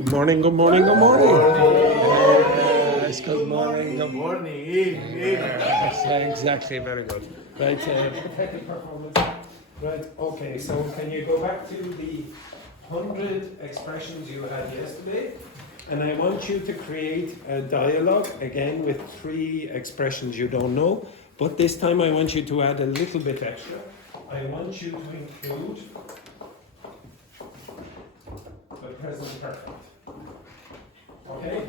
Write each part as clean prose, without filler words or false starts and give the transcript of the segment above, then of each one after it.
Good morning, good morning, good morning. Yes, good morning, good morning. Yes, exactly, very good. Right, perfect performance. Right, okay, so can you go back to the 100 expressions you had yesterday? And I want you to create a dialogue again with 3 expressions you don't know, but this time I want you to add a little bit extra. I want you to include the present perfect. Okay?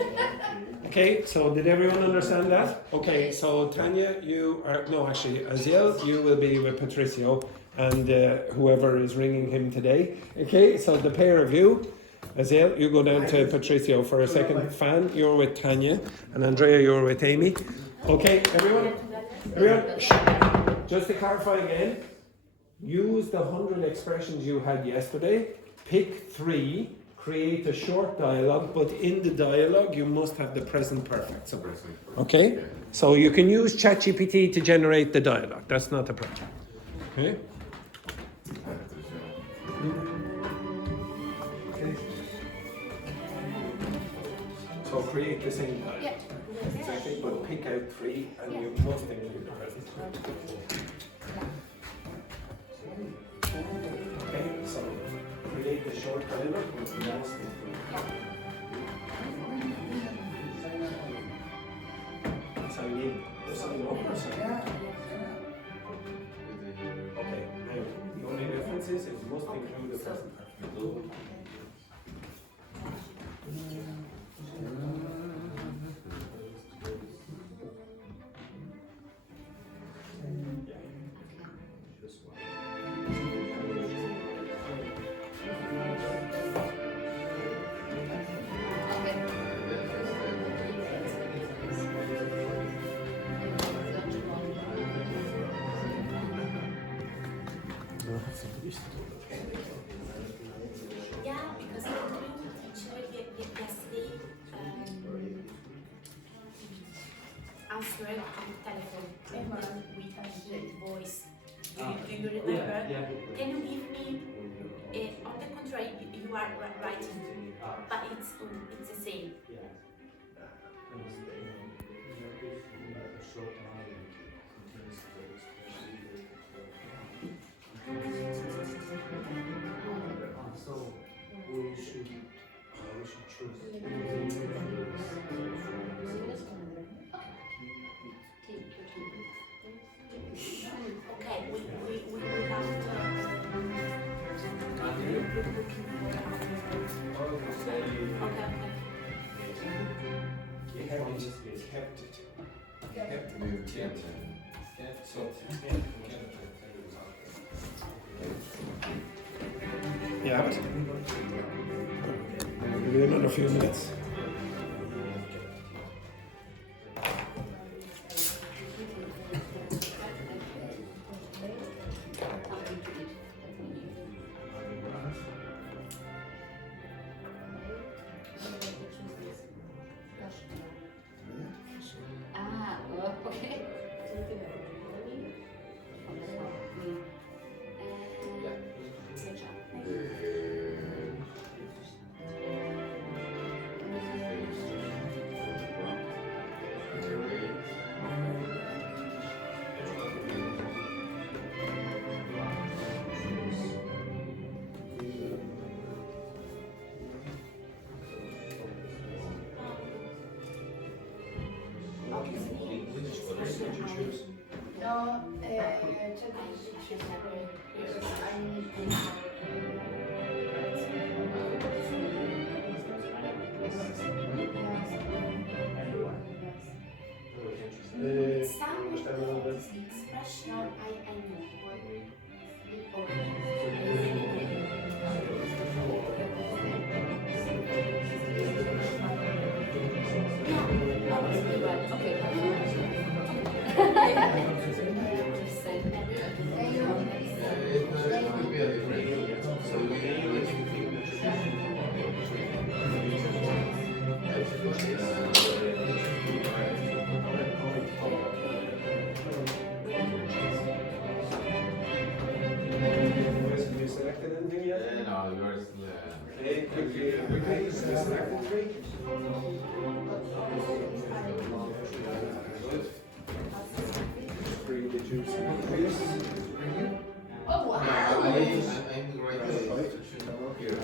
Okay, so did everyone understand that? Okay, so Tanya, you are, no, actually, Aziel, you will be with Patricio and whoever is ringing him today. Okay, so the pair of you, Aziel, you go down to Patricio for a second. Fan, you're with Tanya, and Andrea, you're with Amy. Okay, everyone, just to clarify again, use the 100 expressions you had yesterday, pick 3, create a short dialogue, but in the dialogue you must have the present perfect. So, okay? So you can use ChatGPT to generate the dialogue. That's not a problem. Okay? Okay. So create the same dialogue. Exactly, but pick out 3 and you must include the present. Okay, so create the short dialogue with the last include. So you need something over, so. Okay, now the only difference is it must include the present perfect. Yeah, because I told the teacher yesterday, answered on the telephone with voice. Do you remember? Yeah. Can you give me, on the contrary, you are writing, but it's the same. So we should choose. Okay, we will have to looking for okay. Yeah, but give it another few minutes. Okay. No, ChatGPT. I need Some expression I Bring the juice in, please. Oh wow! I'm right here.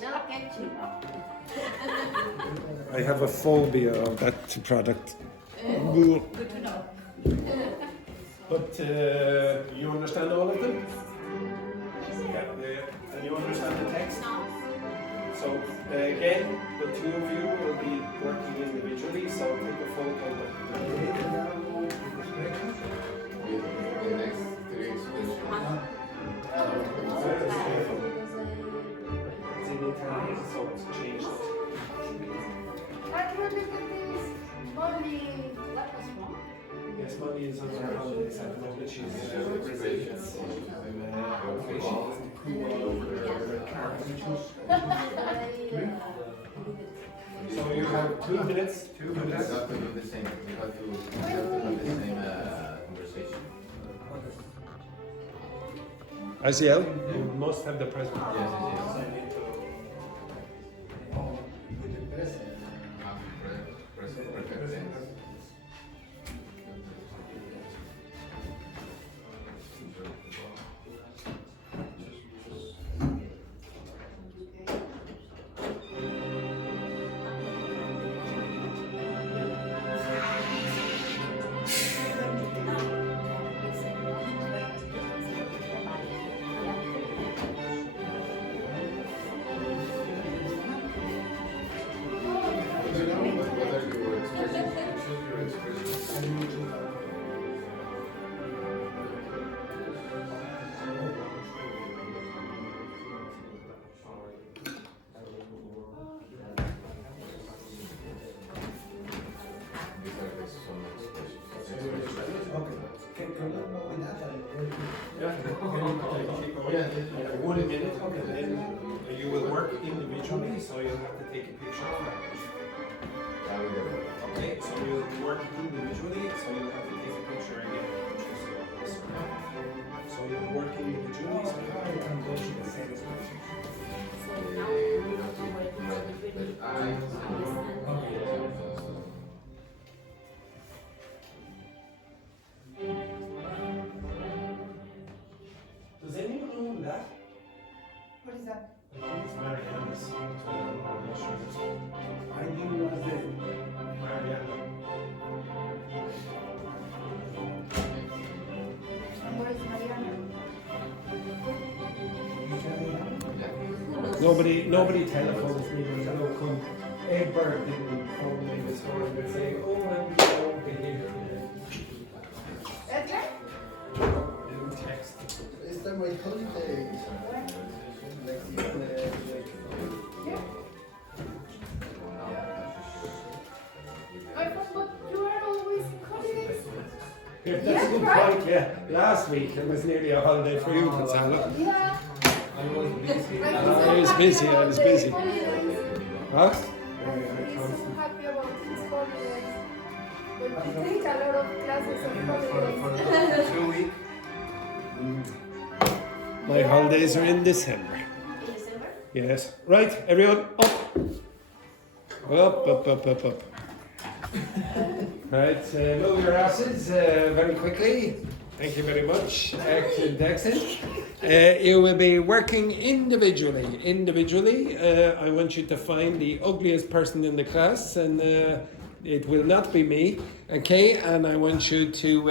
Now. I have a phobia of that product. Good to know. But you understand all of them? Yeah. And you understand the text? So again, the two of you will be working individually, so take a photo of The next three expressions. It's in Italian, so it's changed. I can look at this. Molly, what was wrong? Yes, Molly is on her holidays at the moment. She's residence. So you have 2 minutes. 2 We minutes. have to do the same. We have to have the same conversation. Asiel, you must have the present. Yes, yes, yes. Perfect sense. One minute, and then you will work individually, so you'll have to take a picture of that. Okay, so you'll work individually, so you'll have to take a picture again. So you'll work individually, so you can go to the same expression. Does anyone know who that? What is that? I think it's Mariana's. I'm not sure. I knew it was it. Mariana. And where is Mariana? Nobody telephones me when they don't come. Ever didn't phone me this morning and say, oh, I'm going to be here. That's right? Didn't text. Is that my holiday? Yeah. I thought you are always holidays. Yeah, that's a good point, yeah. Last week it was nearly a holiday for you, Gonzalo. Yeah. I was busy. I'm I was so busy, happy I was about busy. the holidays. Huh? I'm so happy about these holidays. But we take a lot of classes on holidays. 2 weeks. My holidays are in December. In December? Yes. Right, everyone, up. Up. Right, move your asses very quickly. Thank you very much. Excellent. You will be working individually. I want you to find the ugliest person in the class, and it will not be me, okay? And I want you to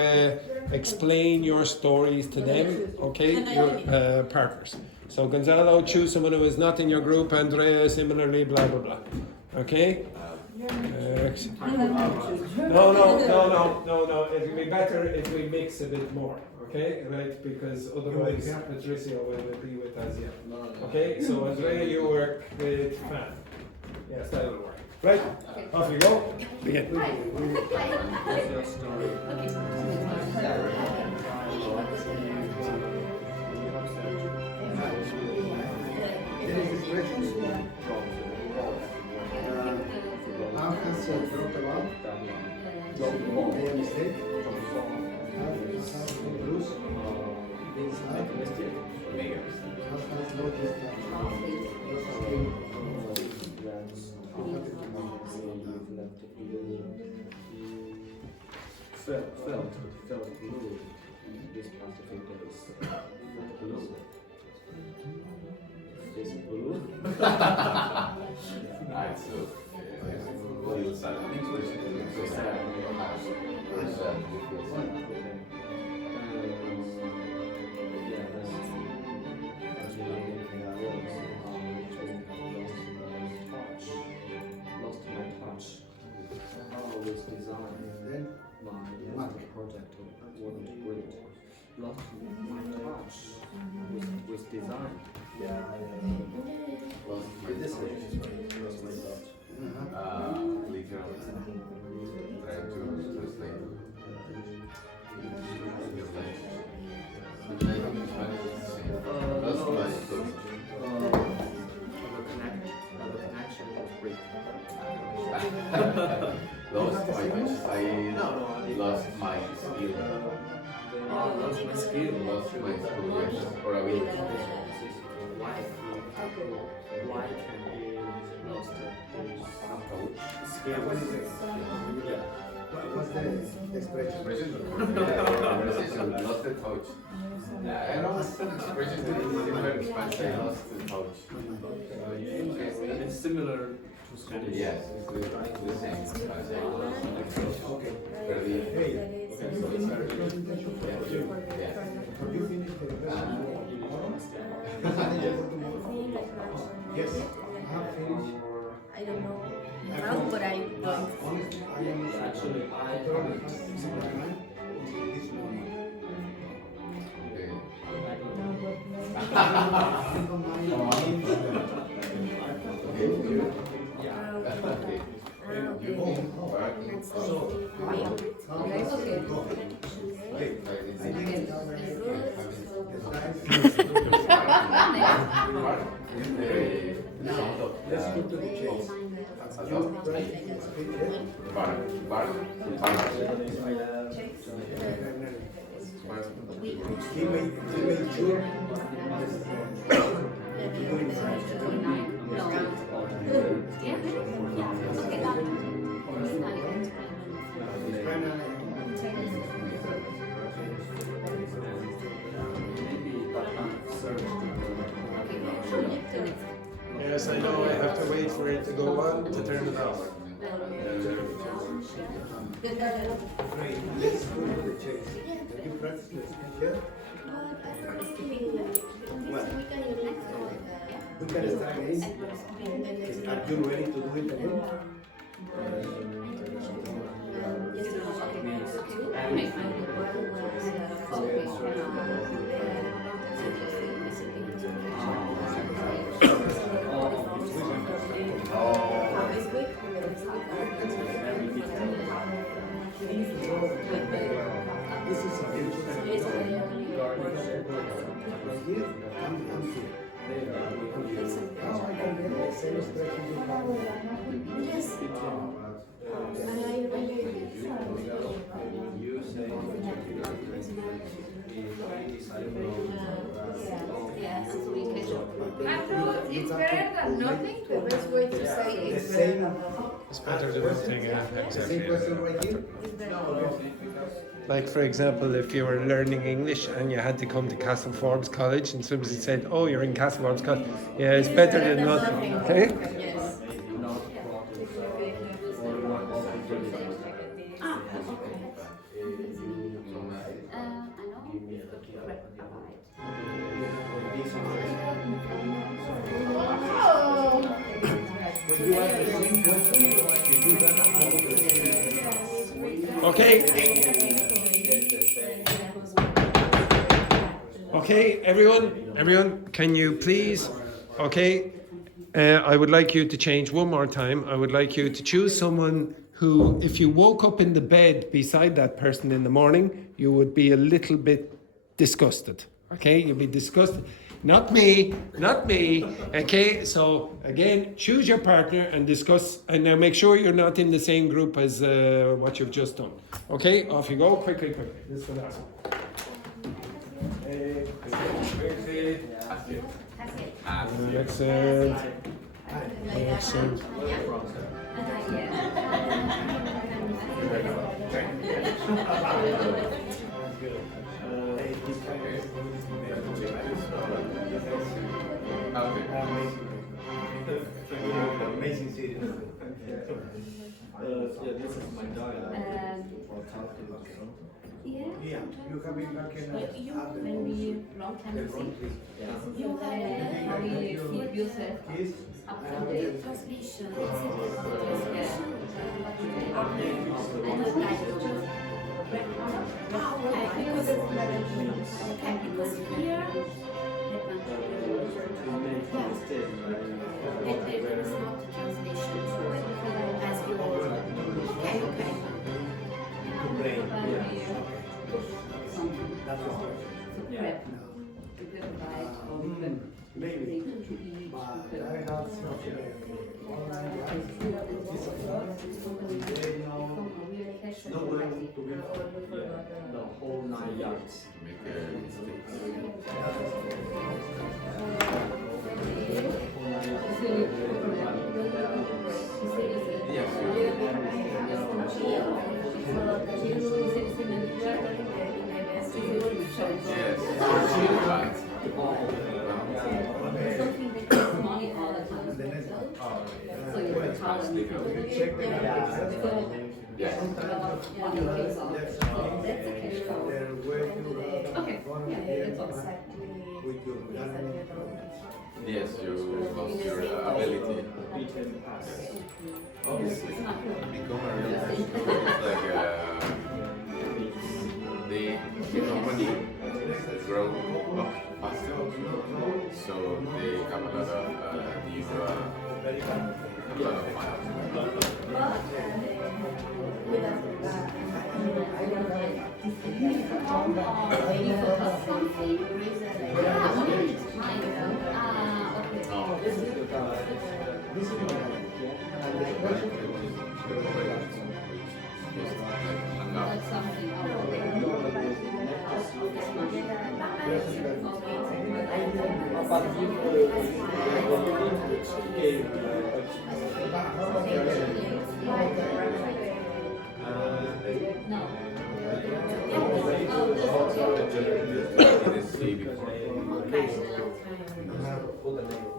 explain your stories to them, okay? Your partners. So Gonzalo, choose someone who is not in your group. Andrea, similarly, blah, blah, blah. Okay? No. It will be better if we mix a bit more, okay? Right? Because otherwise Patricia will be with us, yeah. Okay, so Andrea, you work with fan. Yes, that will work. Right, off you go. Begin. ¿Tienes expressions? How has brought about? Made a mistake? Bruce? Dislike? How has noticed felt blue this past few days. Blue. Is it blue? Alright, so feel sad. Feel sad. Lost my touch. How I was designed. Then, My project wasn't great. Lost my touch with design. Lost my touch. Literally. Try to translate. The name in Spanish is the same. Lost my touch. The connection was break. Lost my touch. I lost my skill. Lost my skill. Lost my skill, yes. Or ability. Why can you lost some touch? Skill. what is it? What's the expression? Expression, lost the touch. I know some expressions that is similar in Spanish. I lost the touch. It's similar to Spanish. Yes, it's the same. In Spanish. I lost my touch. Okay. Perdí. Hey, So it's very good. Yeah. have you finished the recipe tomorrow? Yes, I have finished. I don't know how, but I don't. Honestly, I am Actually, I probably have similar time this morning. Okay. Okay. Let's go to the chase. You write the speech, He made sure Yes, I know. I have to wait for it to go on to turn it off. Great, let's go to the chase. Can you practice the speech yet? We can start again. Are you ready to do it again? This is a here, I'm here. Now I can get the same expression you have. Yes. And I really It's better than nothing. The best way to say The is same, It's better than nothing. the Exactly. same question right here. Like, for example, if you were learning English and you had to come to Castle Forbes College and somebody said, oh, you're in Castle Forbes College. Yeah, it's better than nothing. Okay? Yes. When you ask the same question, if you done out of the same Okay, everyone, can you please Okay, I would like you to change one more time. I would like you to choose someone who, if you woke up in the bed beside that person in the morning, you would be a little bit disgusted. Okay, you'd be disgusted. Not me, not me. Okay, so again, choose your partner and discuss. And now make sure you're not in the same group as what you've just done. Okay, off you go. Quickly. This is the last one. Excellent. Excellent. Amazing series. Yeah, this is my dog. Yeah. Yeah, you have been back in When we long time the see, country. you have How you keep yourself Kiss. up to date translation. Translation. I don't like it. Okay, because here there is not a translation as you okay. Brain. Maybe. But I have no way to be the whole 9 yards. Make a mistake. Yes, yes. Right. check the Yes. Yes, you lost your ability. Obviously, become a real professional. It's like the company grow up faster, so they have a lot of new, a lot of fun.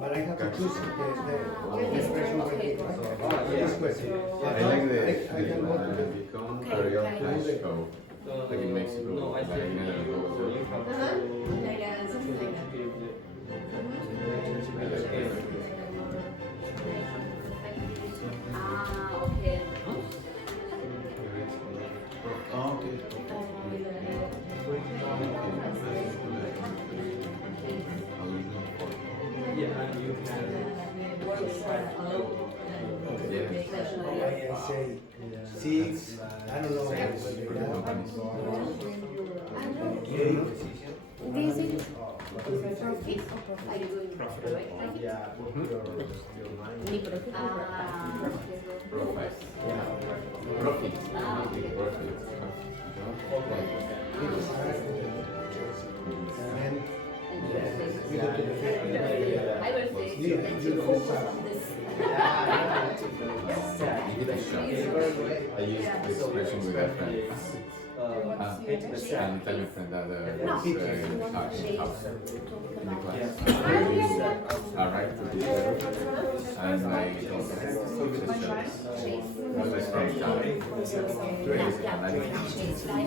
But I have to choose the expression right here. This question. I like the become a real flash show, like in Mexico, like in I say 6, I don't know. This is profit or profit? And we go to the fifth. I will say You focus on this. I used the expression with a friend. And tell your friend that there's a talking house in the class. I write to this and I don't it's from Italian. And I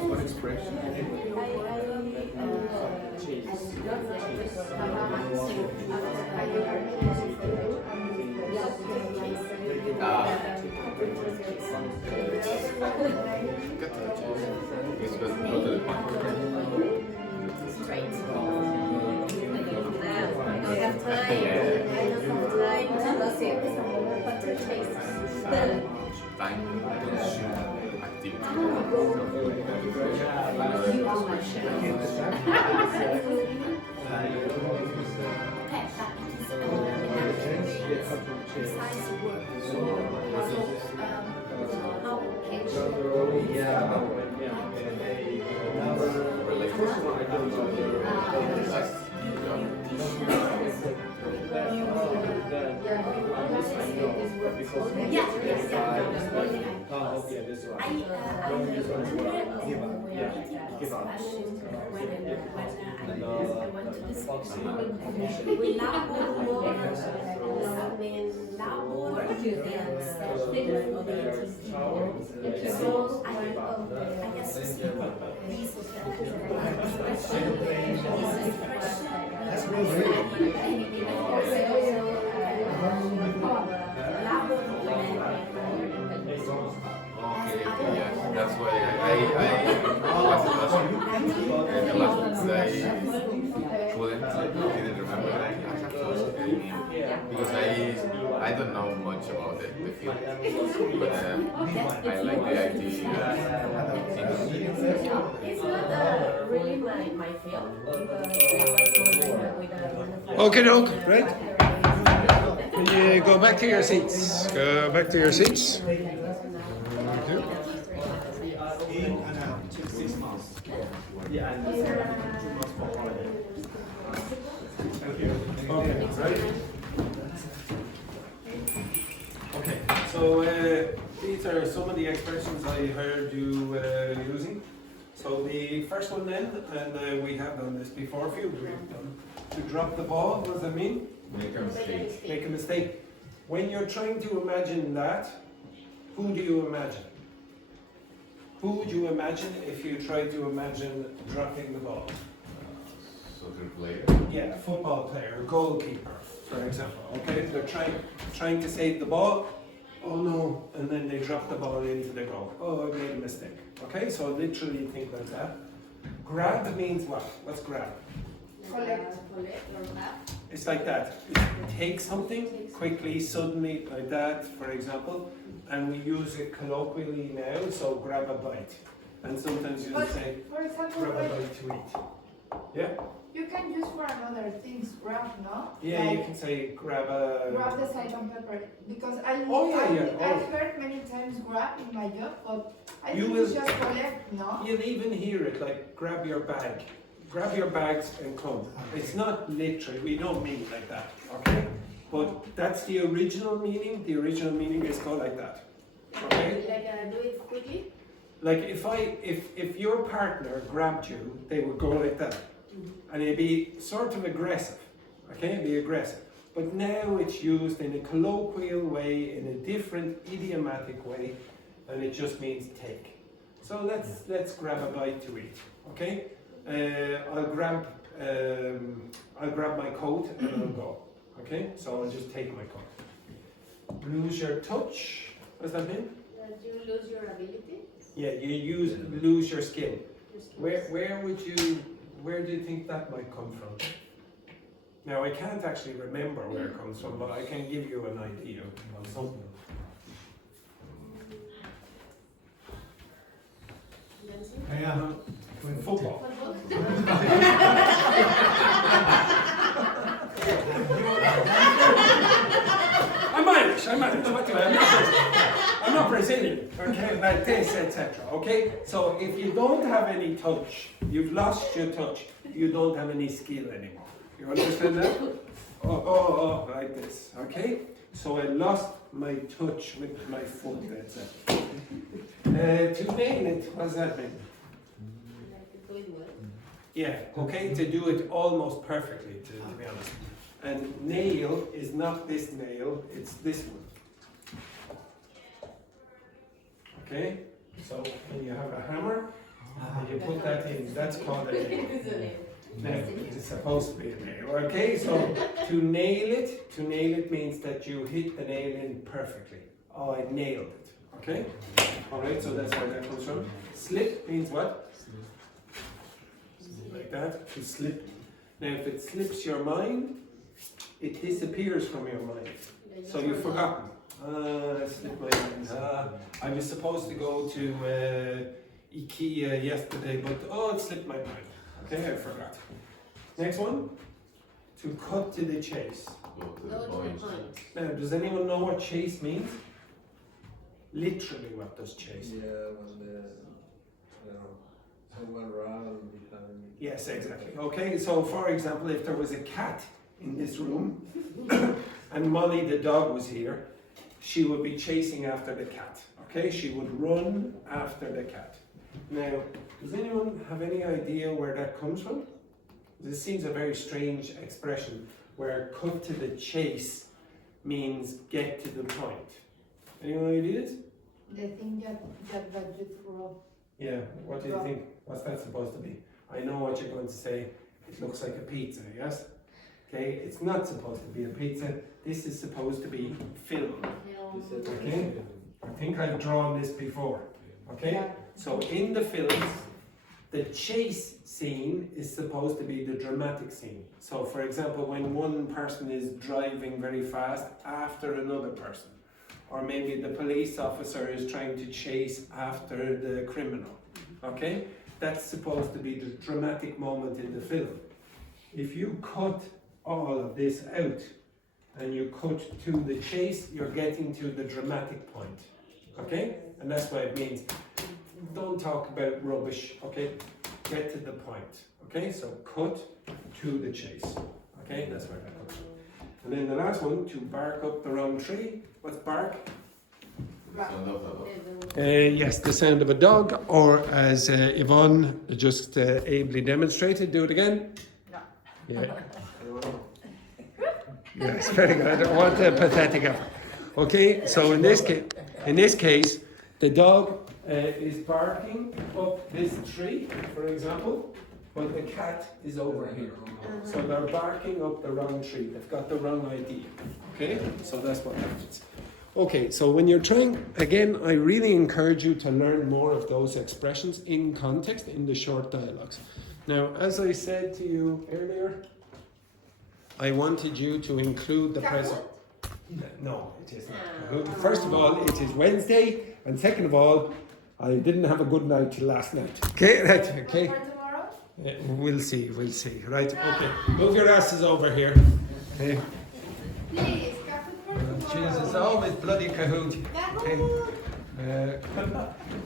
what expression? It's just go to the point. Straight. Yeah. Time consuming activity. Precise work. How catch That's why I was watching and the last ones I didn't remember. Because I don't know much about the field, but I like the idea. It's not really my field because Okay, doke, right? You go back to your seats. Go back to your seats. In and out, 6 months. Yeah, and 2 months for holiday. Thank you. Okay, ready? Okay, so these are some of the expressions I heard you using. So the first one then, and we have done this before for you, we've done to drop the ball, what does that mean? Make a mistake. Make a mistake. When you're trying to imagine that, who do you imagine? Who would you imagine if you tried to imagine dropping the ball? Soccer player. Yeah, a football player, goalkeeper, for example. Okay, they're trying to save the ball. Oh no, and then they drop the ball into the goal. Oh, I made a mistake. Okay, so literally think like that. Grab means what? What's grab? Collect. It's like that. You take something quickly, suddenly, like that, for example, and we use it colloquially now, so grab a bite. And sometimes you But, say, for example, grab a like, bite to eat. Yeah? you can use for another things, grab, no? Yeah, Like, you can say grab a... grab the salt and pepper. Because I've heard many times grab in my job, but I You think will- it's just collect, no? You'll even hear it like grab your bag. Grab your bags and come. It's not literal, we don't mean it like that, okay? But that's the original meaning. The original meaning is go like that. Okay? like do it quickly. Like if your partner grabbed you, they would go like that. And it'd be sort of aggressive. Okay? It'd be aggressive. But now it's used in a colloquial way, in a different idiomatic way, and it just means take. So let's grab a bite to eat. Okay? I'll grab my coat and I'll go. Okay? So I'll just take my coat. Lose your touch. What does that mean? You lose your ability. Yeah, you lose your skill. Where do you think that might come from? Now I can't actually remember where it comes from, but I can give you an idea of something. Yeah. Football. I'm Irish. What do I? I'm not Brazilian. Okay, like this, etc. Okay, so if you don't have any touch, you've lost your touch. You don't have any skill anymore. You understand that? Oh, like this. Okay, so I lost my touch with my foot. That's it. To nail it, what does that mean? Do it well. Yeah, okay, to do it almost perfectly, to be honest. And nail is not this nail, it's this one. Okay, so when you have a hammer, and you put that in, that's called a nail. Now, it's supposed to be a nail, okay? So to nail it means that you hit the nail in perfectly. Oh, I nailed it, okay? All right, so that's where that comes from. Slip means what? Like that, to slip. Now, if it slips your mind, it disappears from your mind. So you've forgotten. I slipped my mind. I was supposed to go to IKEA yesterday, but it slipped my mind. Okay, I forgot. Next one. To cut to the chase. Go to the Go to the point. point. Now, does anyone know what chase means? Literally, what does chase? Yeah, when someone ran behind. Yes, exactly. Okay, so for example, if there was a cat in this room and Molly the dog was here, she would be chasing after the cat. Okay, she would run after the cat. Now, does anyone have any idea where that comes from? This seems a very strange expression where cut to the chase means get to the point. Anyone ideas? The thing that you throw. Yeah, what do you think? What's that supposed to be? I know what you're going to say. It looks like a pizza, yes? Okay, it's not supposed to be a pizza. This is supposed to be film. Okay? I think I've drawn this before. Okay? Yeah. So in the films, the chase scene is supposed to be the dramatic scene. So for example, when one person is driving very fast after another person, or maybe the police officer is trying to chase after the criminal, okay? That's supposed to be the dramatic moment in the film. If you cut all of this out and you cut to the chase, you're getting to the dramatic point, okay? And that's what it means. Don't talk about rubbish, okay? Get to the point, okay? So cut to the chase, okay? That's where that comes from. And then the last one, to bark up the wrong tree. What's bark? Sound of a dog. Yes, the sound of a dog, or as Yvonne just ably demonstrated, do it again. Yeah. Yes, very good. What a pathetic effort. Okay, so in this case, the dog is barking up this tree, for example, but the cat is over here. So they're barking up the wrong tree. They've got the wrong idea. Okay, so that's what happens. Okay, so when you're trying, again, I really encourage you to learn more of those expressions in context in the short dialogues. Now, as I said to you earlier, I wanted you to include the present. No, it is not. First of all, it is Wednesday, and second of all, I didn't have a good night till last night. Okay, right, okay. For tomorrow? We'll see. Right, okay. Move your asses over here. Okay. Please, Kahoot for tomorrow. Jesus, always bloody Kahoot. Kahoot!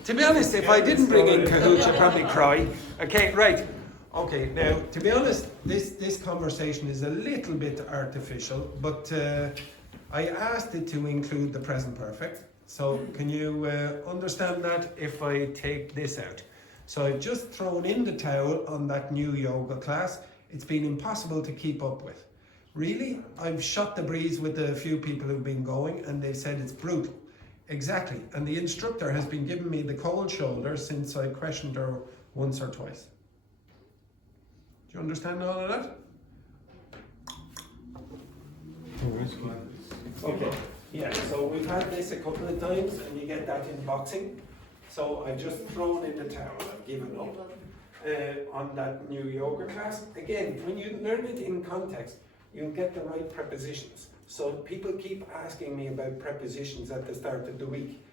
To be honest, if I didn't bring in Kahoot, you'd probably cry. Okay, right. Okay, now, to be honest, this conversation is a little bit artificial, but I asked it to include the present perfect. So can you understand that if I take this out? So I've just thrown in the towel on that new yoga class. It's been impossible to keep up with. Really, I've shot the breeze with a few people who've been going and they said it's brutal. Exactly, and the instructor has been giving me the cold shoulder since I questioned her once or twice. Do you understand all of that? Okay, yeah, so we've had this a couple of times and you get that in boxing. So I've just thrown in the towel, I've given up on that new yoga class. Again, when you learn it in context, you'll get the right prepositions. So people keep asking me about prepositions at the start of the week.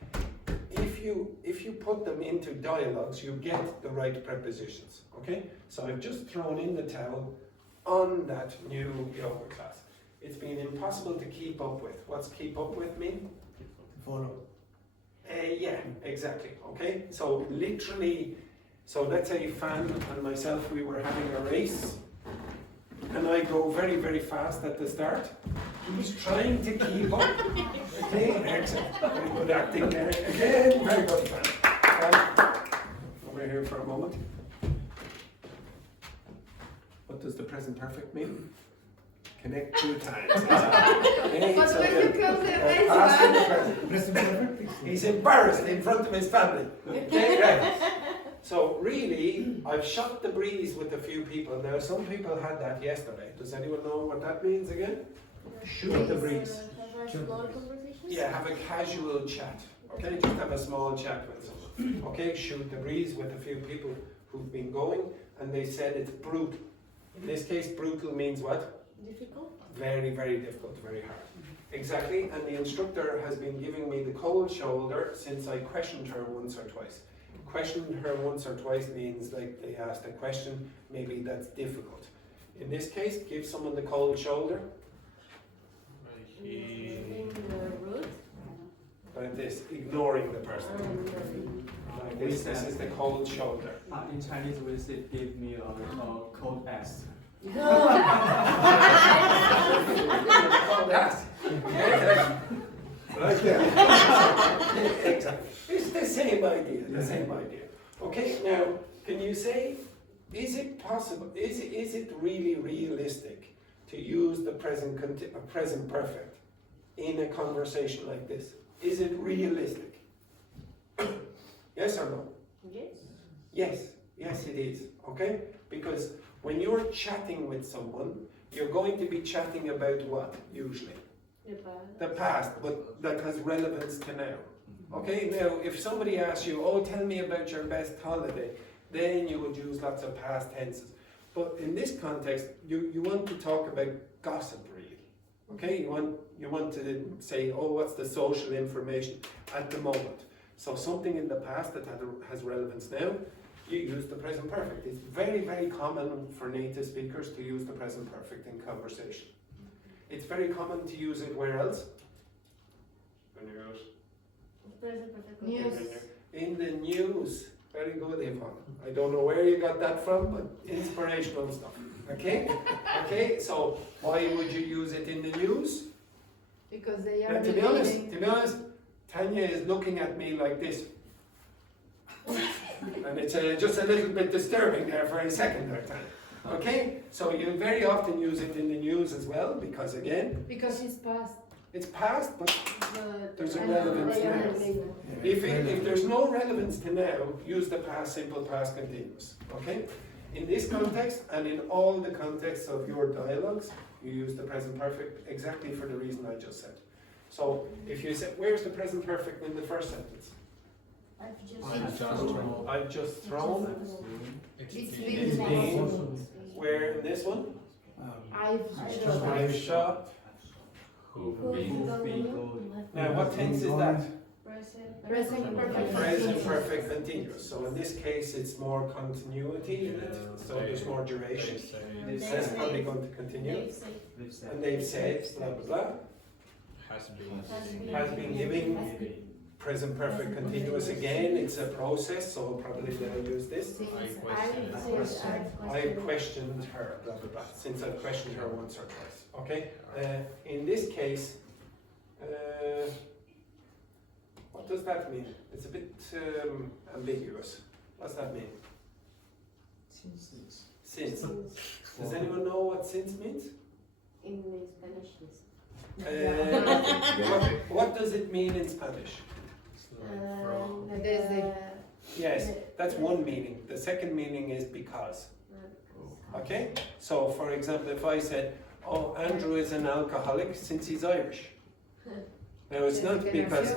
If you put them into dialogues, you get the right prepositions, okay? So I've just thrown in the towel on that new yoga class. It's been impossible to keep up with. What's keep up with mean? Follow. Yeah, exactly, okay? So literally, so let's say Fan and myself, we were having a race, and I go very, very fast at the start. He's trying to keep up. Okay, excellent. Very good acting there. Again, very good, Fan. Over here for a moment. What does the present perfect mean? Connect 2 times. Okay, But so when you close the eyes, past and present. Present perfect. He's embarrassed in front of his family. Okay, right. So really, I've shot the breeze with a few people. Now, some people had that yesterday. Does anyone know what that means again? Shoot the breeze. Yeah, have a casual chat. Okay, just have a small chat with someone. Okay, shoot the breeze with a few people who've been going, and they said it's brutal. In this case, brutal means what? Difficult? Very, very difficult, very hard. Exactly, and the instructor has been giving me the cold shoulder since I questioned her once or twice. Questioned her once or twice means like they asked a question, maybe that's difficult. In this case, give someone the cold shoulder. Being rude? Like this, ignoring the person. Like this is the cold shoulder. In Chinese, we say give me a cold ass. Cold ass. Like that. Exactly. It's the same idea, the same idea. Okay, now, can you say, is it possible, is it really realistic to use the present perfect in a conversation like this? Is it realistic? Yes or no? Yes. Yes, yes it is, okay? Because when you're chatting with someone, you're going to be chatting about what, usually? The past, but that has relevance to now. Okay, now if somebody asks you, oh, tell me about your best holiday, then you would use lots of past tenses. But in this context, you want to talk about gossip, really. Okay, you want to say, oh, what's the social information at the moment? So something in the past that has relevance now, you use the present perfect. It's very, very common for native speakers to use the present perfect in conversation. It's very common to use it where else? When you're out. Present perfect. News. In the news. Very good, Yvonne. I don't know where you got that from, but inspirational stuff. Okay? Okay, so why would you use it in the news? Because they are And to be honest, Tanya is looking at me like this. And it's just a little bit disturbing there for a second there, Tanya. Okay? So you very often use it in the news as well, because again, Because it's past. it's past, but there's a And relevance they are now. living. If there's no relevance to now, use the past simple, past continuous. Okay? In this context, and in all the contexts of your dialogues, you use the present perfect exactly for the reason I just said. So, if you say, where's the present perfect in the first sentence? I've just thrown. It's It's been. been. Where in this one? I've shot. Now, what tense is that? Present perfect. Present perfect continuous. So in this case, it's more continuity, so there's more duration. That's probably going to continue. And they've said, blah, blah, blah. Has been giving. Present perfect continuous again, it's a process, so probably they'll use this. I questioned her, blah, blah, blah, since I've questioned her once or twice. Okay? In this case, what does that mean? It's a bit ambiguous. What's that mean? Since. Does anyone know what since means? In Spanish, yes. What does it mean in Spanish? Desde. Yes, that's one meaning. The second meaning is because. Okay? So, for example, if I said, oh, Andrew is an alcoholic since he's Irish. Now, it's not because,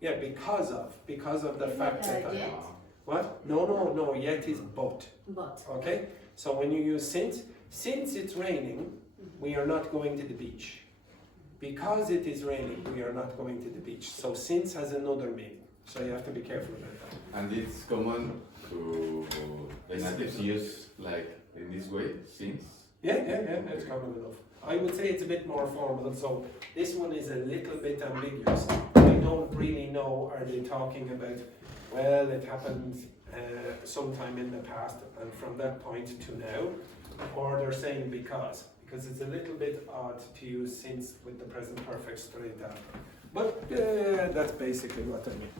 yeah, because of the fact that I... What? No, yet is but. But. Okay? So when you use since it's raining, we are not going to the beach. Because it is raining, we are not going to the beach. So since has another meaning. So you have to be careful about that. And it's common to the natives use like in this way, since. Yeah, it's common enough. I would say it's a bit more formal, so this one is a little bit ambiguous. I don't really know, are they talking about, well, it happened sometime in the past and from that point to now, or they're saying because it's a little bit odd to use since with the present perfect straight after. But that's basically what I mean.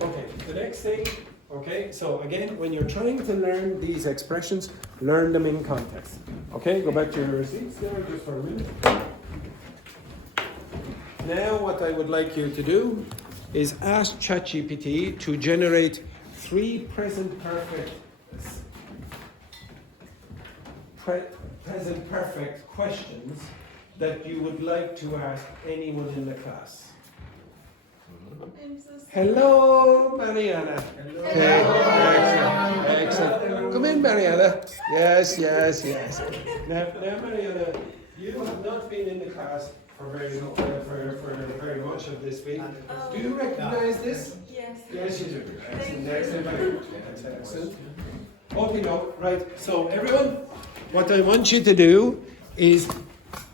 Okay, the next thing, okay, so again, when you're trying to learn these expressions, learn them in context. Okay, go back to your seats there just for a minute. Now what I would like you to do is ask ChatGPT to generate 3 present perfect questions that you would like to ask anyone in the class. Hello, Mariana. Hello. Okay, excellent. Come in, Mariana. Yes. Now, Mariana, You have not been in the class for very much of this week. Do you recognize this? Yes. Yes, you do. Excellent. Excellent. Very good. Excellent. Okay, no, right. So everyone, what I want you to do is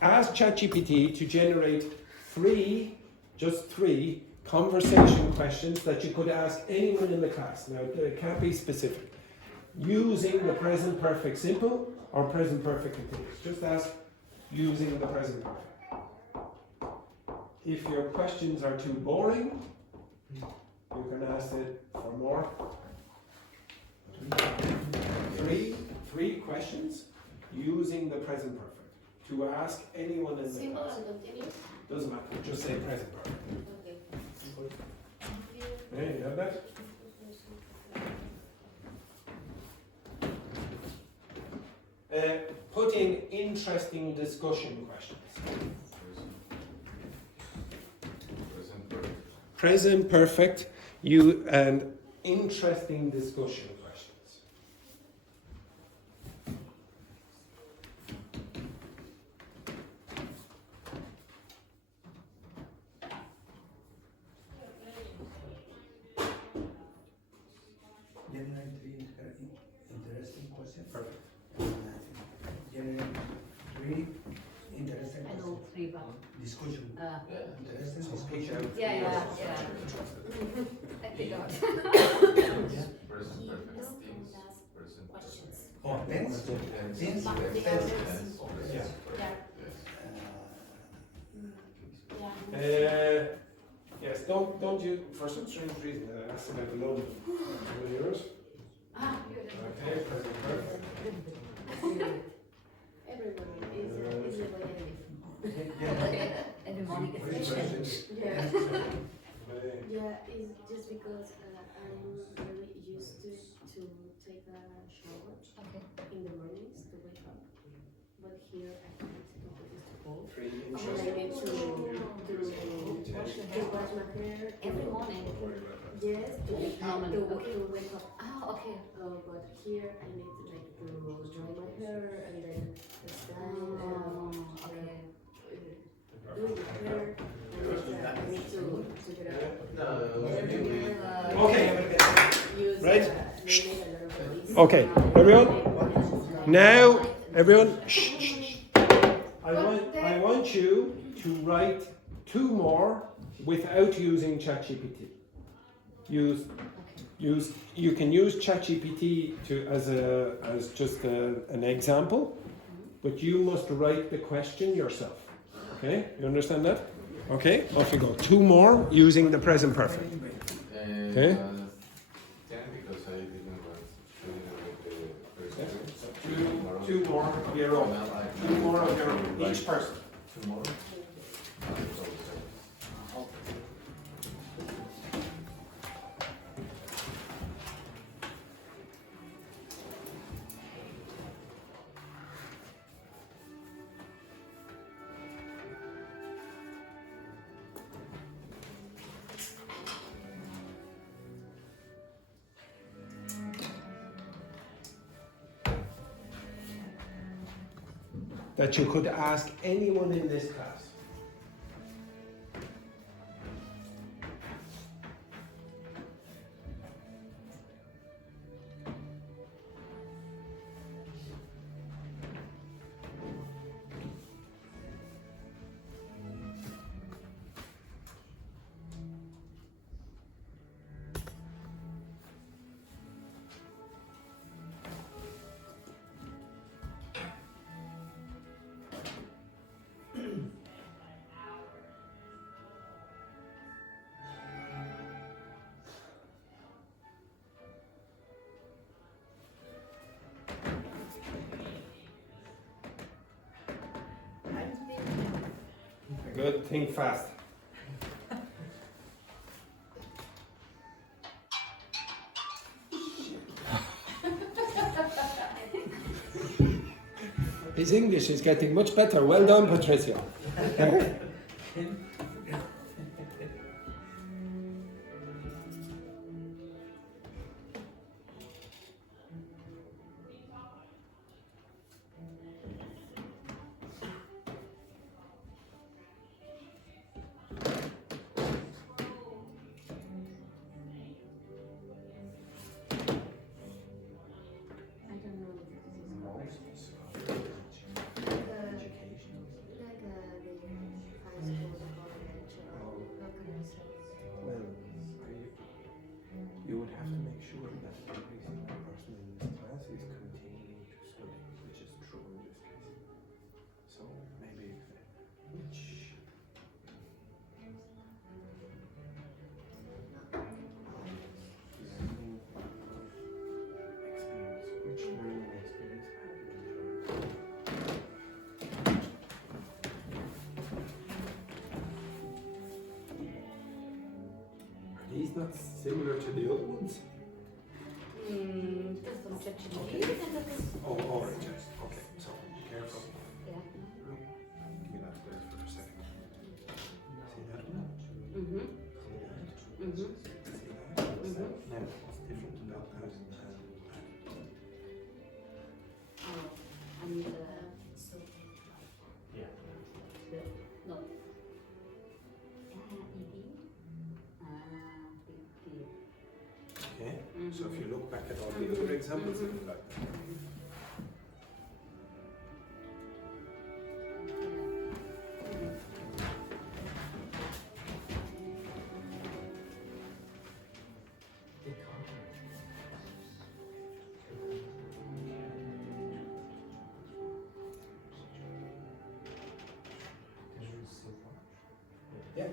ask ChatGPT to generate just three conversation questions that you could ask anyone in the class. Now, it can't be specific. Using the present perfect simple or present perfect continuous. Just ask using the present perfect. If your questions are too boring, you can ask it for more. Three questions using the present perfect to ask anyone in the Simple class. and continuous. Doesn't matter, just say present perfect. Okay. Yeah, you know that? Put in interesting discussion questions. Present perfect. Present perfect, you and interesting discussion questions. Generate three interesting questions. Perfect. Generate three interesting I know questions. three, but. Discussion. Interesting discussion. Yeah. I think Present He perfect does things. ask Present questions. Oh, tense? Tense. Tense? But they are Tense. very simple. Yeah. Yeah. Uh, Yeah. Yes, don't you, for some strange reason, I asked about the loan. One of yours? Ah, Okay, present perfect. Everyone is the way I generate Every morning Three is questions. Yeah. Okay. Yeah, it's just because I'm very used to take a shower in the mornings to wake up. But here I can't because it's too cold. Three I interesting. need to wash my hair every morning. Don't worry about that. Yes, to wake up. oh, okay. But here I need like to dry my hair and then stand and do my hair. And I need to get up. Okay. Use, Right. they made a lot of ways. Okay, everyone. Now, everyone, shh. I want you to write two more without using ChatGPT. You can use ChatGPT as just an example, but you must write the question yourself. Okay, you understand that? Okay, off you go. Two more using the present perfect. Okay. 10 because I didn't want to the first Two more of your own. Two more of your own, each person. Tomorrow. That you could ask anyone in this class. Good, think fast. His English is getting much better. Well done, Patricia. not similar to the other ones? Just from ChatGPT. Oh, yes. Okay, so careful. Yeah. Give me that there for a second. See that one? Mm-hmm. Mm-hmm. See that? Now, what's different about that? Oh, and so Yeah. no. ED. Okay, so if you look back at all the other examples, it'll be like that. Yeah.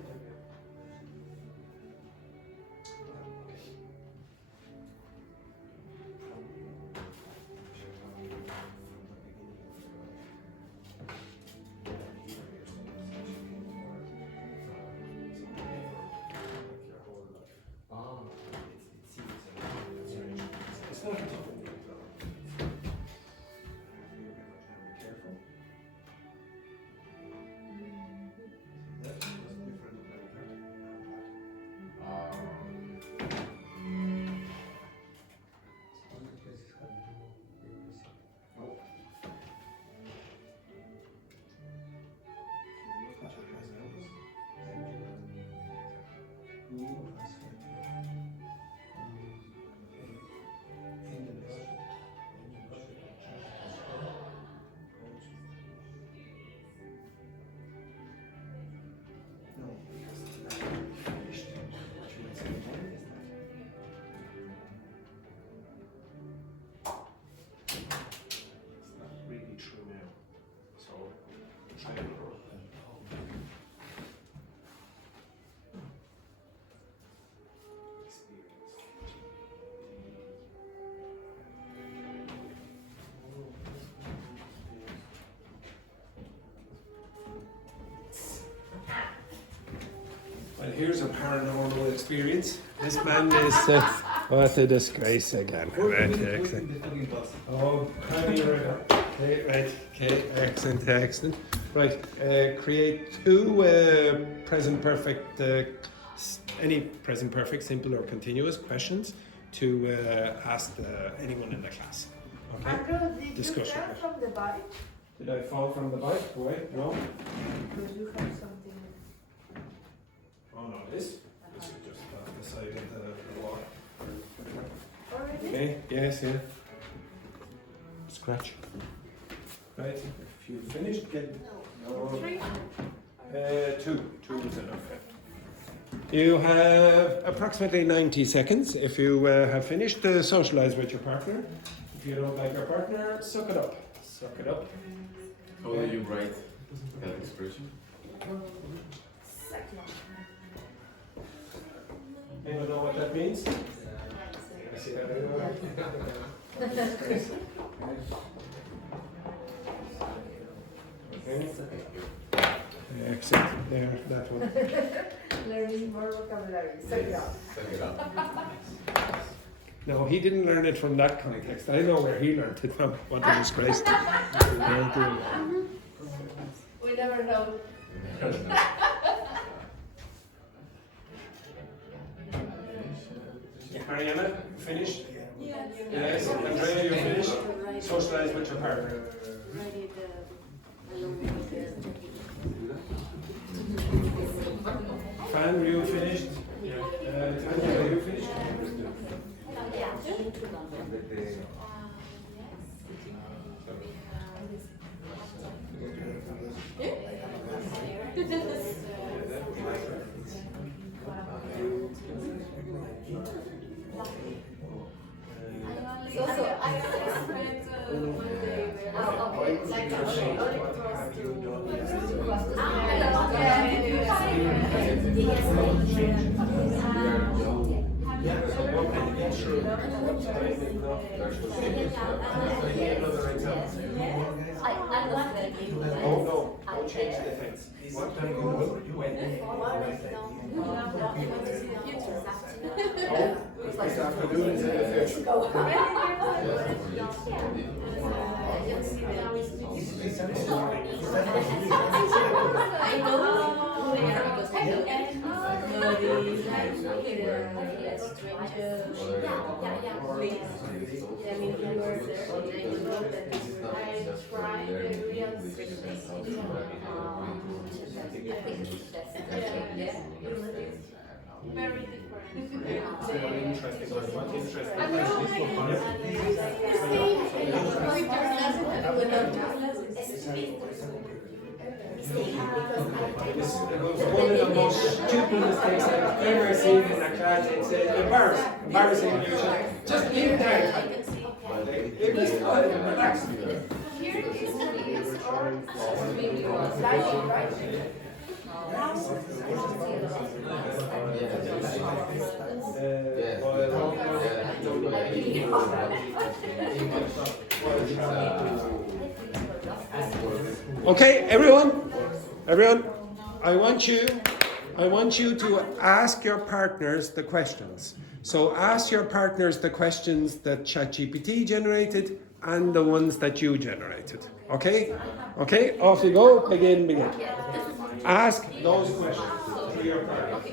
It's not a different way, though. Careful. That was different like really true now. So try it. Well, here's a paranormal experience. This man is what a disgrace again. Right, excellent. Oh, okay, right, okay, excellent. Right, create two present perfect, any present perfect, simple or continuous questions to ask anyone in the class. Okay? Andrew, did Discussion. you fall from the bike? Did I fall from the bike? Wait, no. Because you have something. Oh no, this is just the side of the wall. Already? Okay, yes, yeah. Scratch. Right, if you finished, get... No. Three? Two is enough. You have approximately 90 seconds. If you have finished, socialize with your partner. If you don't like your partner, suck it up. Suck it up. How will you write that expression? Second. Anyone know what that means? I see that. Okay. Except there, that one. Learning more vocabulary. Second. Suck it up. No, he didn't learn it from that context. I know where he learned it from. What a disgrace. We never know. Mariana, finished? Yes. Yes. Andrea, you finished? Socialize with your partner. Write it along with the Fran, you finished? Tanya, you finished? Oh no, don't change the things. What time you when? I know where because I know I mean, you were there, and I would love that you were. I tried the real strangers. I think that's yeah. Very different. Very interesting. Much interesting. And now you stay classes It was one of the most stupid mistakes I've ever seen in a class. It's embarrassing in your class. Just leave it there. It was fun, relax. Here is or sliding, right? Okay, everyone, I want you to ask your partners the questions. So ask your partners the questions that ChatGPT generated and the ones that you generated. Okay? Okay, off you go. Begin. Ask those questions to your partners.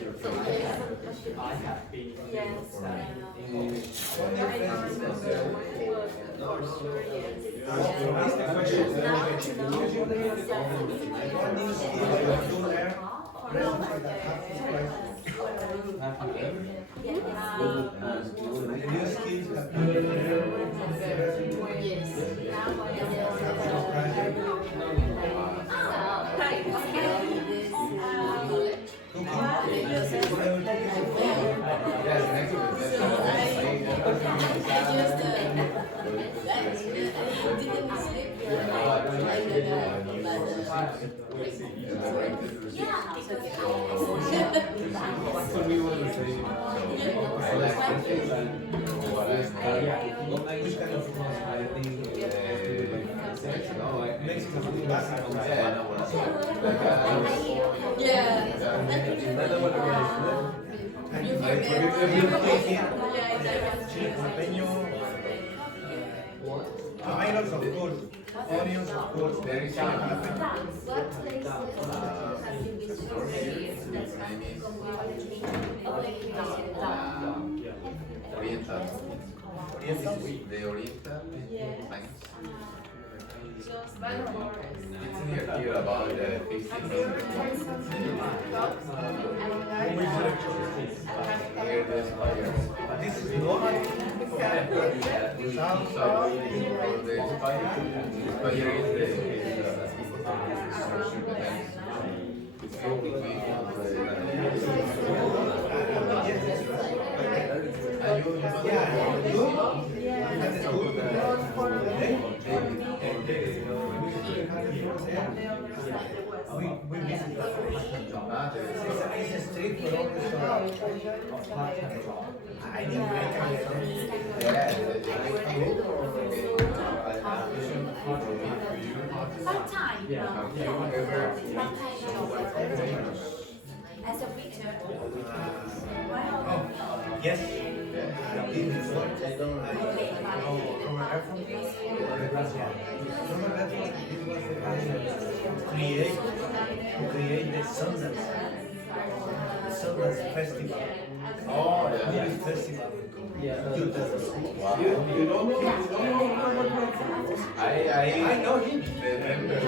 Tomatoes, of course. Onions, of course. Oriental. The Oriental science. It's here about the physics. Here the spiders. This is normal. So the spider is It's a street for all the I need to Part-time. As a teacher. Yes. I did before. Create the Sundance Festival. Oh, yeah. Movie festival. You don't know? I know him. remember. I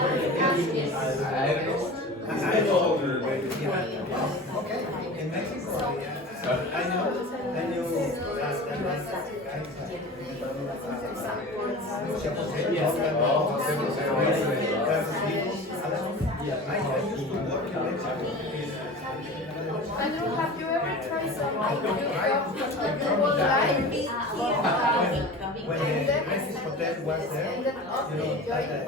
don't know. I know. Okay. In Mexico. I know. And have you ever tried some people live here? When the British hotel was there, Ended up enjoying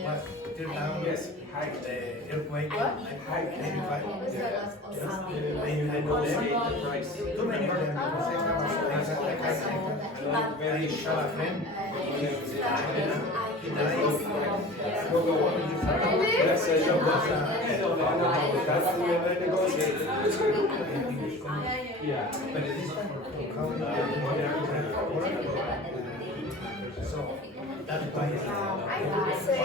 was still down. Yes. The earthquake. I know them. Too many of them. I have a friend. That's why I would say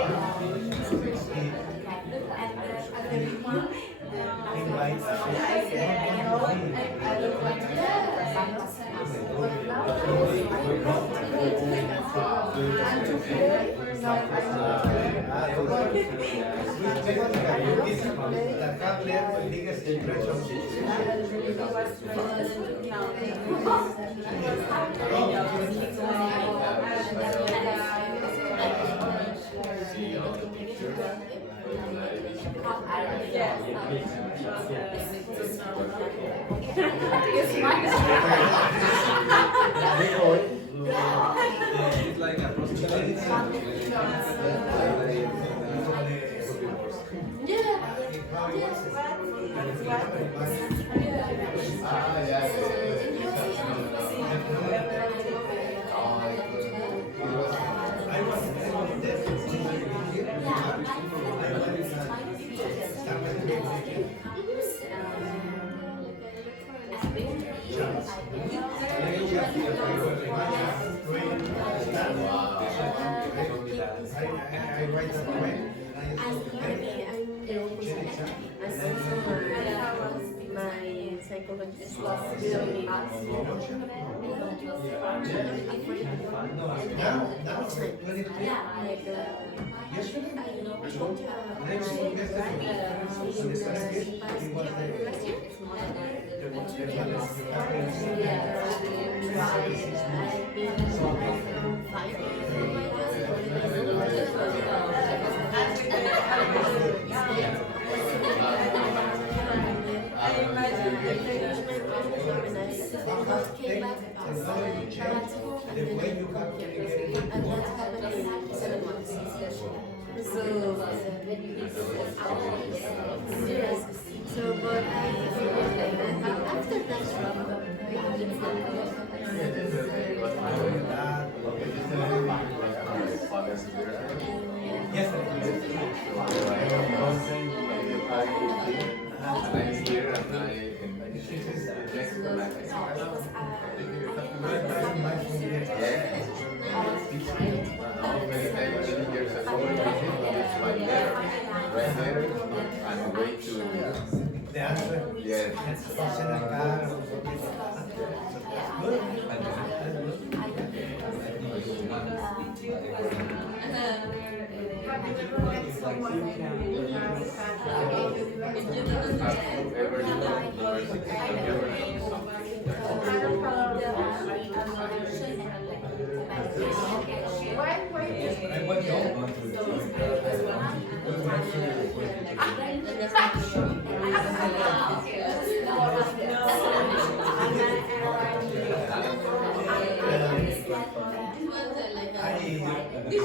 I write that way. My psychologist was telling me Now, it's like 22. Yesterday? So, but I after that, The answer? Yes. Pasen acá. Good. I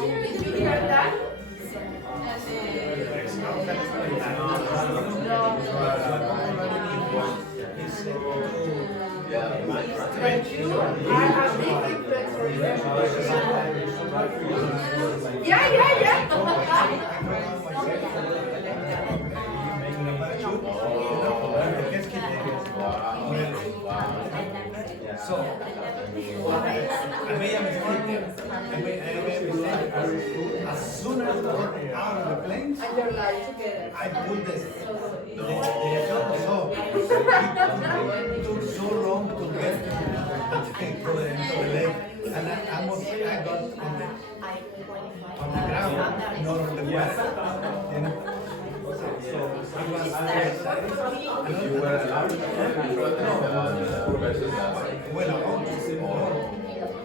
went did you hear that? But you are a big influence for them. Yeah. So, I made a mistake. I made a mistake. As soon as I got out of the plane, And your life together. I put the so it took so long to get to the lake, and I almost I got on the ground, not on the water. You know? So it was very exciting. You were allowed Well, alone,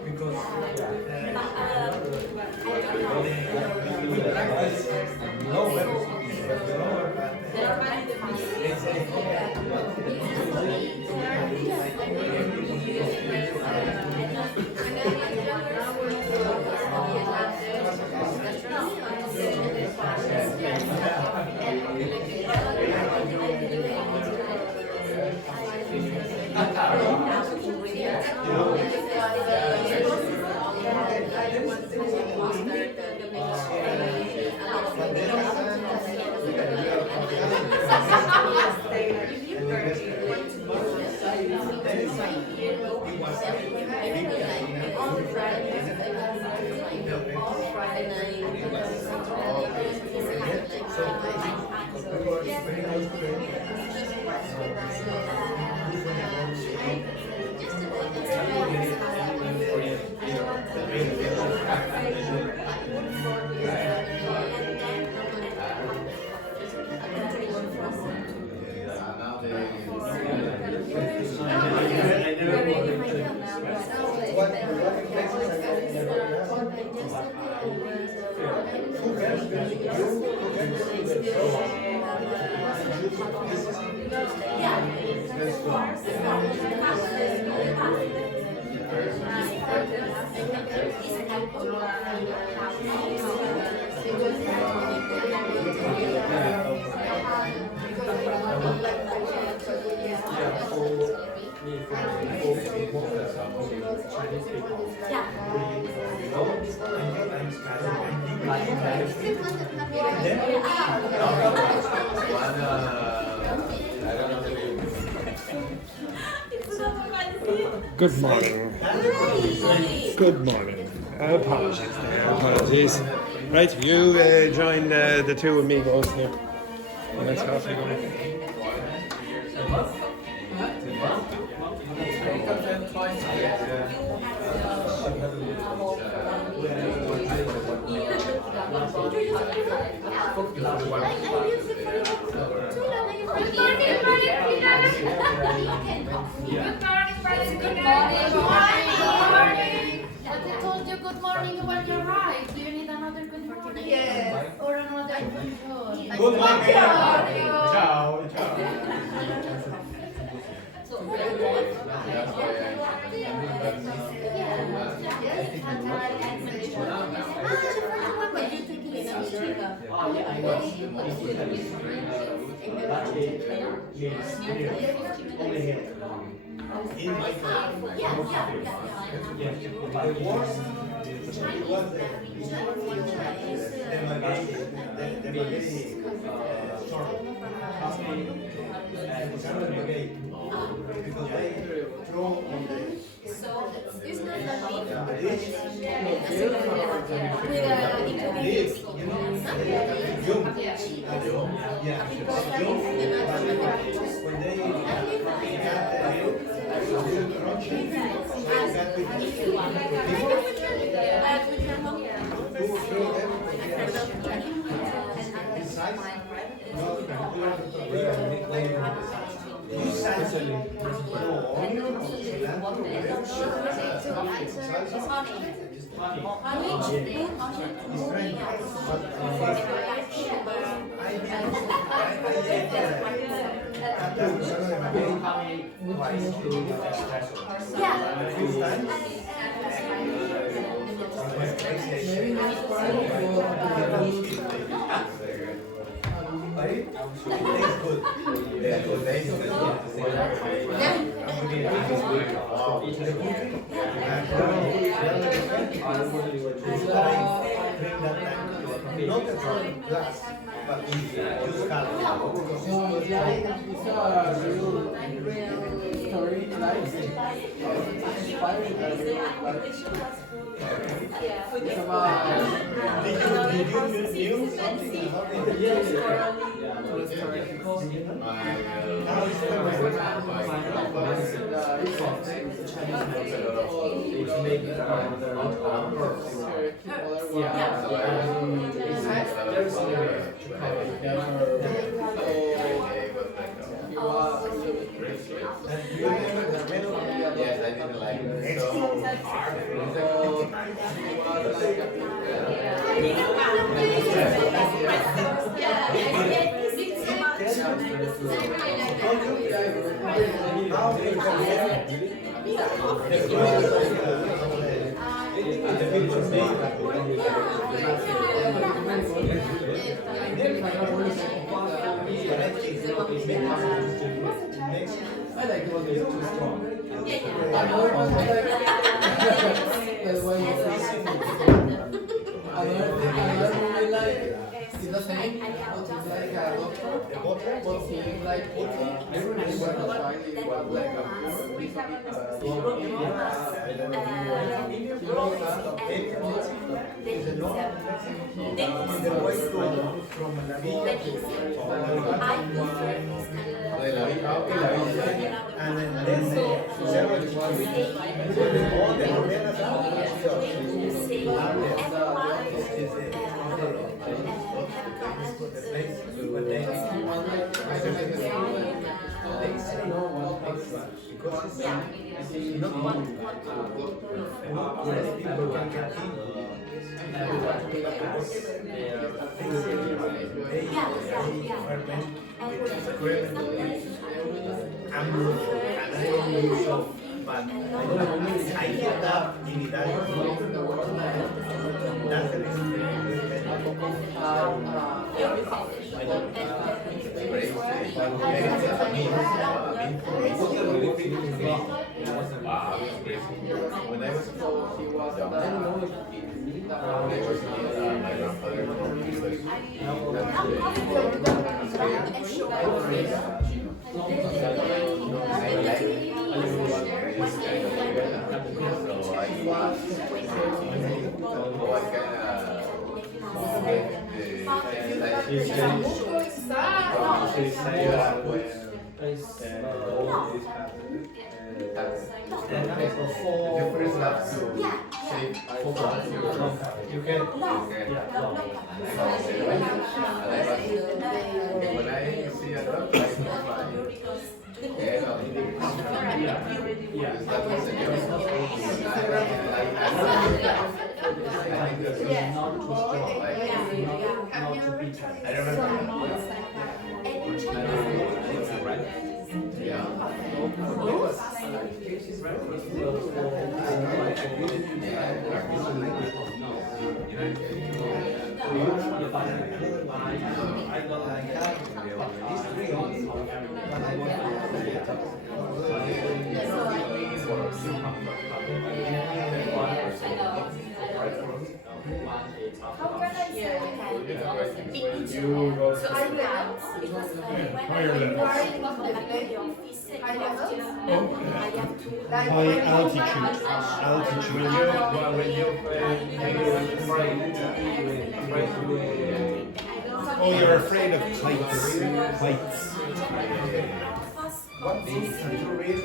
because we practice lower, Good morning. Good morning. Apologies there, apologies. Right, you join the two amigos here. Let's off you go. I told you good morning when you arrived. Do you need another good morning? Yes. Or another good Good morning. Ciao. In my country, the worst was the because they throw on the So it's not that big. dish, you know, when they got the milk, crunchy, so that we not a glass, but use Did you something about Yes, I didn't like it. It's so I like it when it's too strong. It's the same, but it's like a doctor, but he like I get that in Italian. That's the When I was young, I was my grandfather told me when I see a dog, High altitude. Oh, you're afraid of heights. Heights. What things to read?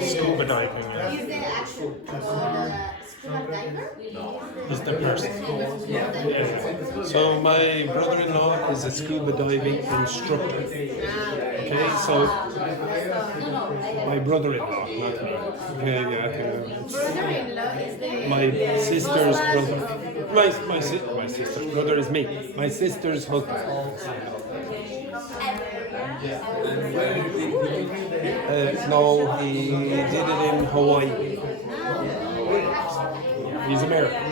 Scuba diving. Is the actual scuba diver? Is the person. So my brother-in-law is a scuba diving instructor. Okay, so my brother-in-law, not me. Brother-in-law is the My sister's brother. My sister's brother is me. My sister's husband. No, he did it in Hawaii. He's American.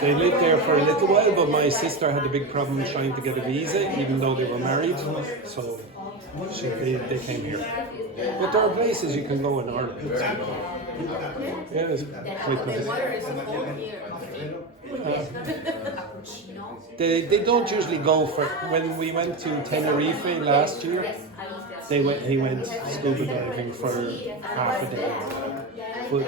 They lived there for a little while, but my sister had a big problem trying to get a visa, even though they were married. So they came here. But there are places you can go in Ireland. Yeah, it's quite nice. They don't usually go for. When we went to Tenerife last year, he went scuba diving for half a day. But,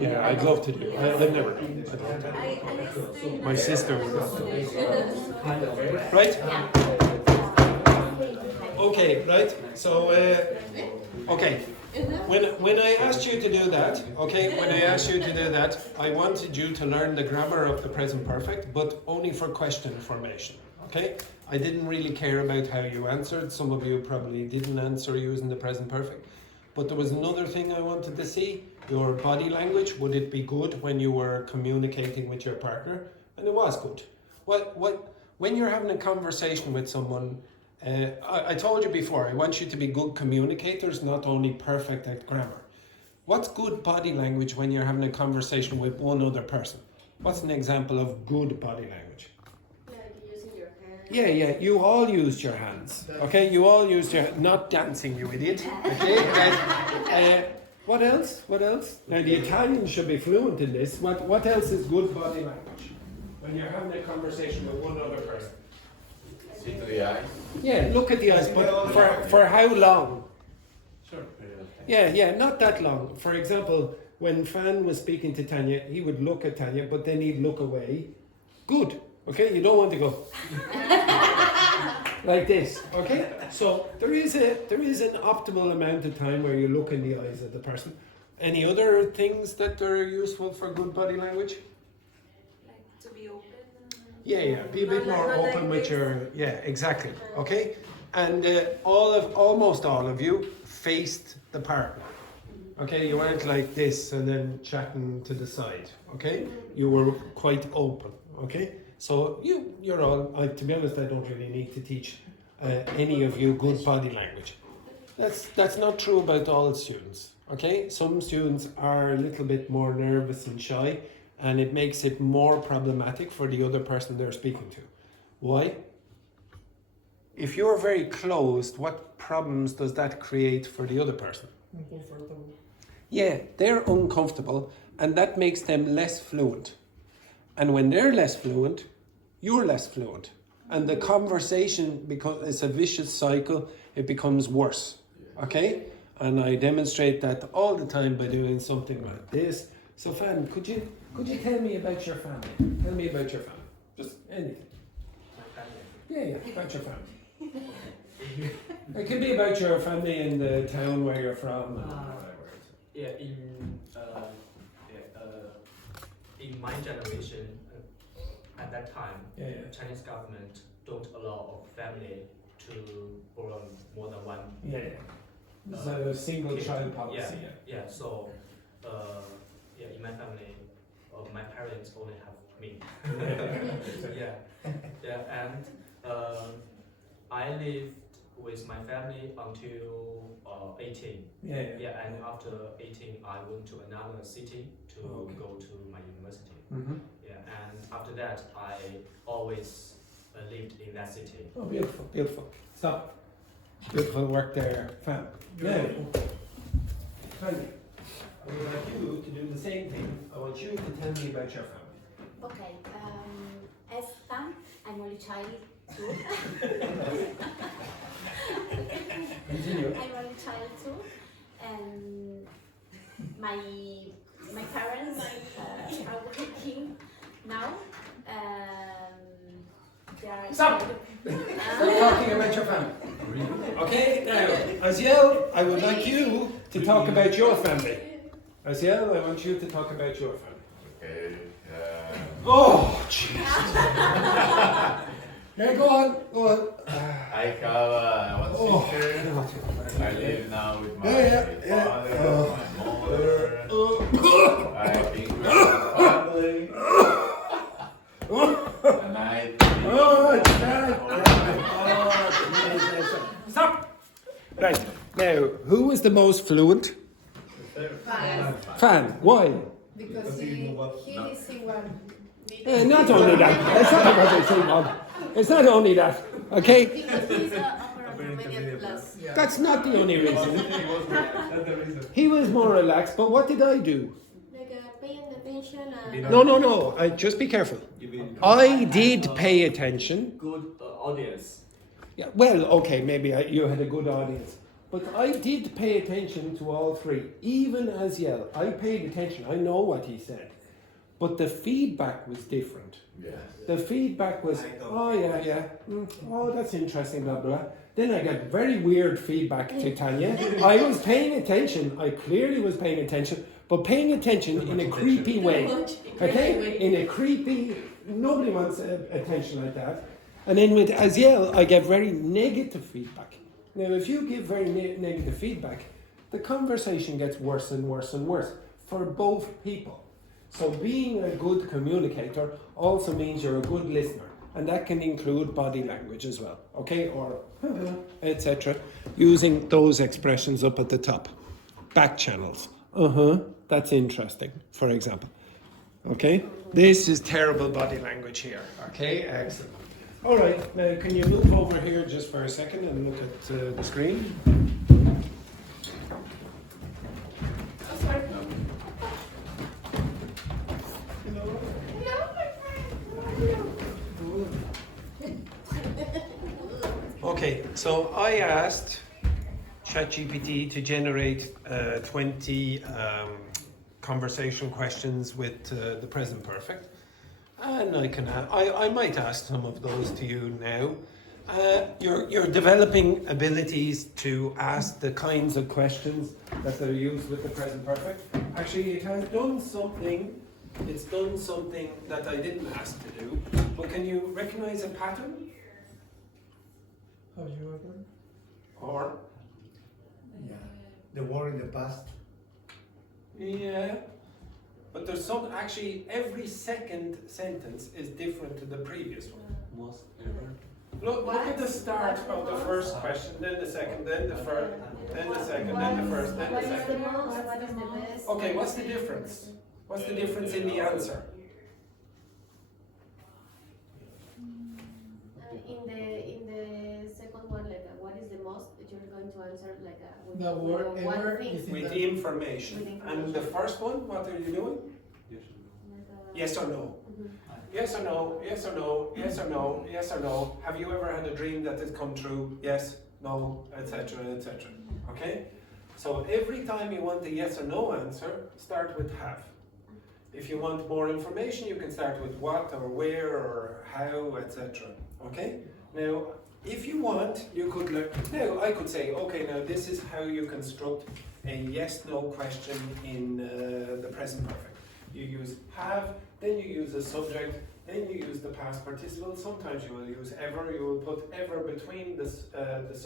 yeah, I'd love to do it. I've never done it. My sister would love to do it. Right? Okay, right? So, okay. When I asked you to do that, I wanted you to learn the grammar of the present perfect, but only for question formation. Okay? I didn't really care about how you answered. Some of you probably didn't answer using the present perfect. But there was another thing I wanted to see, your body language. Would it be good when you were communicating with your partner? And it was good. When you're having a conversation with someone, I told you before, I want you to be good communicators, not only perfect at grammar. What's good body language when you're having a conversation with one other person? What's an example of good body language? Like using your hands. Yeah, you all used your hands, okay? You all used your, not dancing, you idiot, okay? What else? Now the Italians should be fluent in this. What else is good body language? When you're having a conversation with one other person. See to the eyes. Yeah, look at the eyes, but for how long? Sure. Yeah, not that long. For example, when Fan was speaking to Tanya, he would look at Tanya, but then he'd look away. Good, okay? You don't want to go like this, okay? So there is an optimal amount of time where you look in the eyes of the person. Any other things that are useful for good body language? Like to be open. Yeah, be a bit Not more like open with this. your, yeah, exactly, okay? And almost all of you faced the partner, okay? You weren't like this and then chatting to the side, okay? You were quite open, okay? So you're all, to be honest, I don't really need to teach any of you good body language. That's not true about all students, okay? Some students are a little bit more nervous and shy, and it makes it more problematic for the other person they're speaking to. Why? If you're very closed, what problems does that create for the other person? Uncomfortable. Yeah, they're uncomfortable, and that makes them less fluent. And when they're less fluent, you're less fluent. And the conversation, because it's a vicious cycle, it becomes worse. Okay? And I demonstrate that all the time by doing something like this. So Fan, could you tell me about your family? Tell me about your family. Just anything. My family. Yeah, about your family. It could be about your family in the town where you're from. And whatever. Yeah, in my generation, at that time, Yeah. Chinese government don't allow a family to born more than one. Yeah. It's a single child policy. Yeah. So, in my family, my parents only have me. And I lived with my family until 18. Yeah. And after 18, I went to another city to go to my university. Mm-hmm. And after that, I always lived in that city. Oh, beautiful. Stop. Beautiful work there, Fan. Yeah. Tanya, I would like you to do the same thing. I want you to tell me about your family. Okay. As Fan, I'm only child too. Continue. I'm only child too, and my parents are working now. They are Stop talking about your family. Okay, now, Aziel, I would like you to talk about your family. Aziel, I want you to talk about your family. Okay. Oh, jeez. Yeah, go on. I have one sister. I live now with my father, my mother. I think we have a family. And I Stop! Right, now, who was the most fluent? Fan. Why? Because he is in one. Not only that. It's not because I say one. It's not only that. Okay? Because he's upper intermediate plus. That's not the only reason. That's the reason. He was more relaxed, but what did I do? Like paying attention and... No. Just be careful. I did pay attention. Good audience. Yeah, well, okay, maybe you had a good audience. But I did pay attention to all three. Even Aziel, I paid attention. I know what he said. But the feedback was different. Yes. The feedback was, oh, yeah. Oh, that's interesting, blah, blah. Then I got very weird feedback to Tanya. I was paying attention. I clearly was paying attention. But paying attention in a creepy way. Okay? In a creepy, nobody wants attention like that. And then with Aziel, I get very negative feedback. Now, if you give very negative feedback, the conversation gets worse and worse and worse for both people. So being a good communicator also means you're a good listener, and that can include body language as well, okay, or etc. Using those expressions up at the top. Back channels. That's interesting, for example. Okay, this is terrible body language here. Okay, excellent. All right, now can you move over here just for a second and look at the screen? Oh, sorry. Hello. Hello, my friend. Okay, so I asked ChatGPT to generate 20 conversation questions with the present perfect, and I might ask some of those to you now. You're developing abilities to ask the kinds of questions that are used with the present perfect. Actually, it has done something. It's done something that I didn't ask to do. But can you recognize a pattern? How do you open? Or Yeah. The war in the past. yeah, but there's some. Actually, every second sentence is different to the previous one. Most ever. Look at the start of the first question, then the second, then the first, then the second, then the first, then the What is the second. most? What is the best? Okay, what's the difference? What's the difference in the answer? In the second one, like, what is the most? You're going to answer like with The word with ever one thing. is in With the information. And the first one, what are you doing? Yes or no? Mhm. Yes or no? Yes or no? Yes or no? Yes or no? Have you ever had a dream that has come true? Yes, no, etc., etc. Okay? So every time you want a yes or no answer, start with have. If you want more information, you can start with what or where or how, etc. Okay? Now, if you want, you could learn. Now, I could say, okay, now this is how you construct a yes/no question in the present perfect. You use have, then you use a subject, then you use the past participle. Sometimes you will use ever. You will put ever between the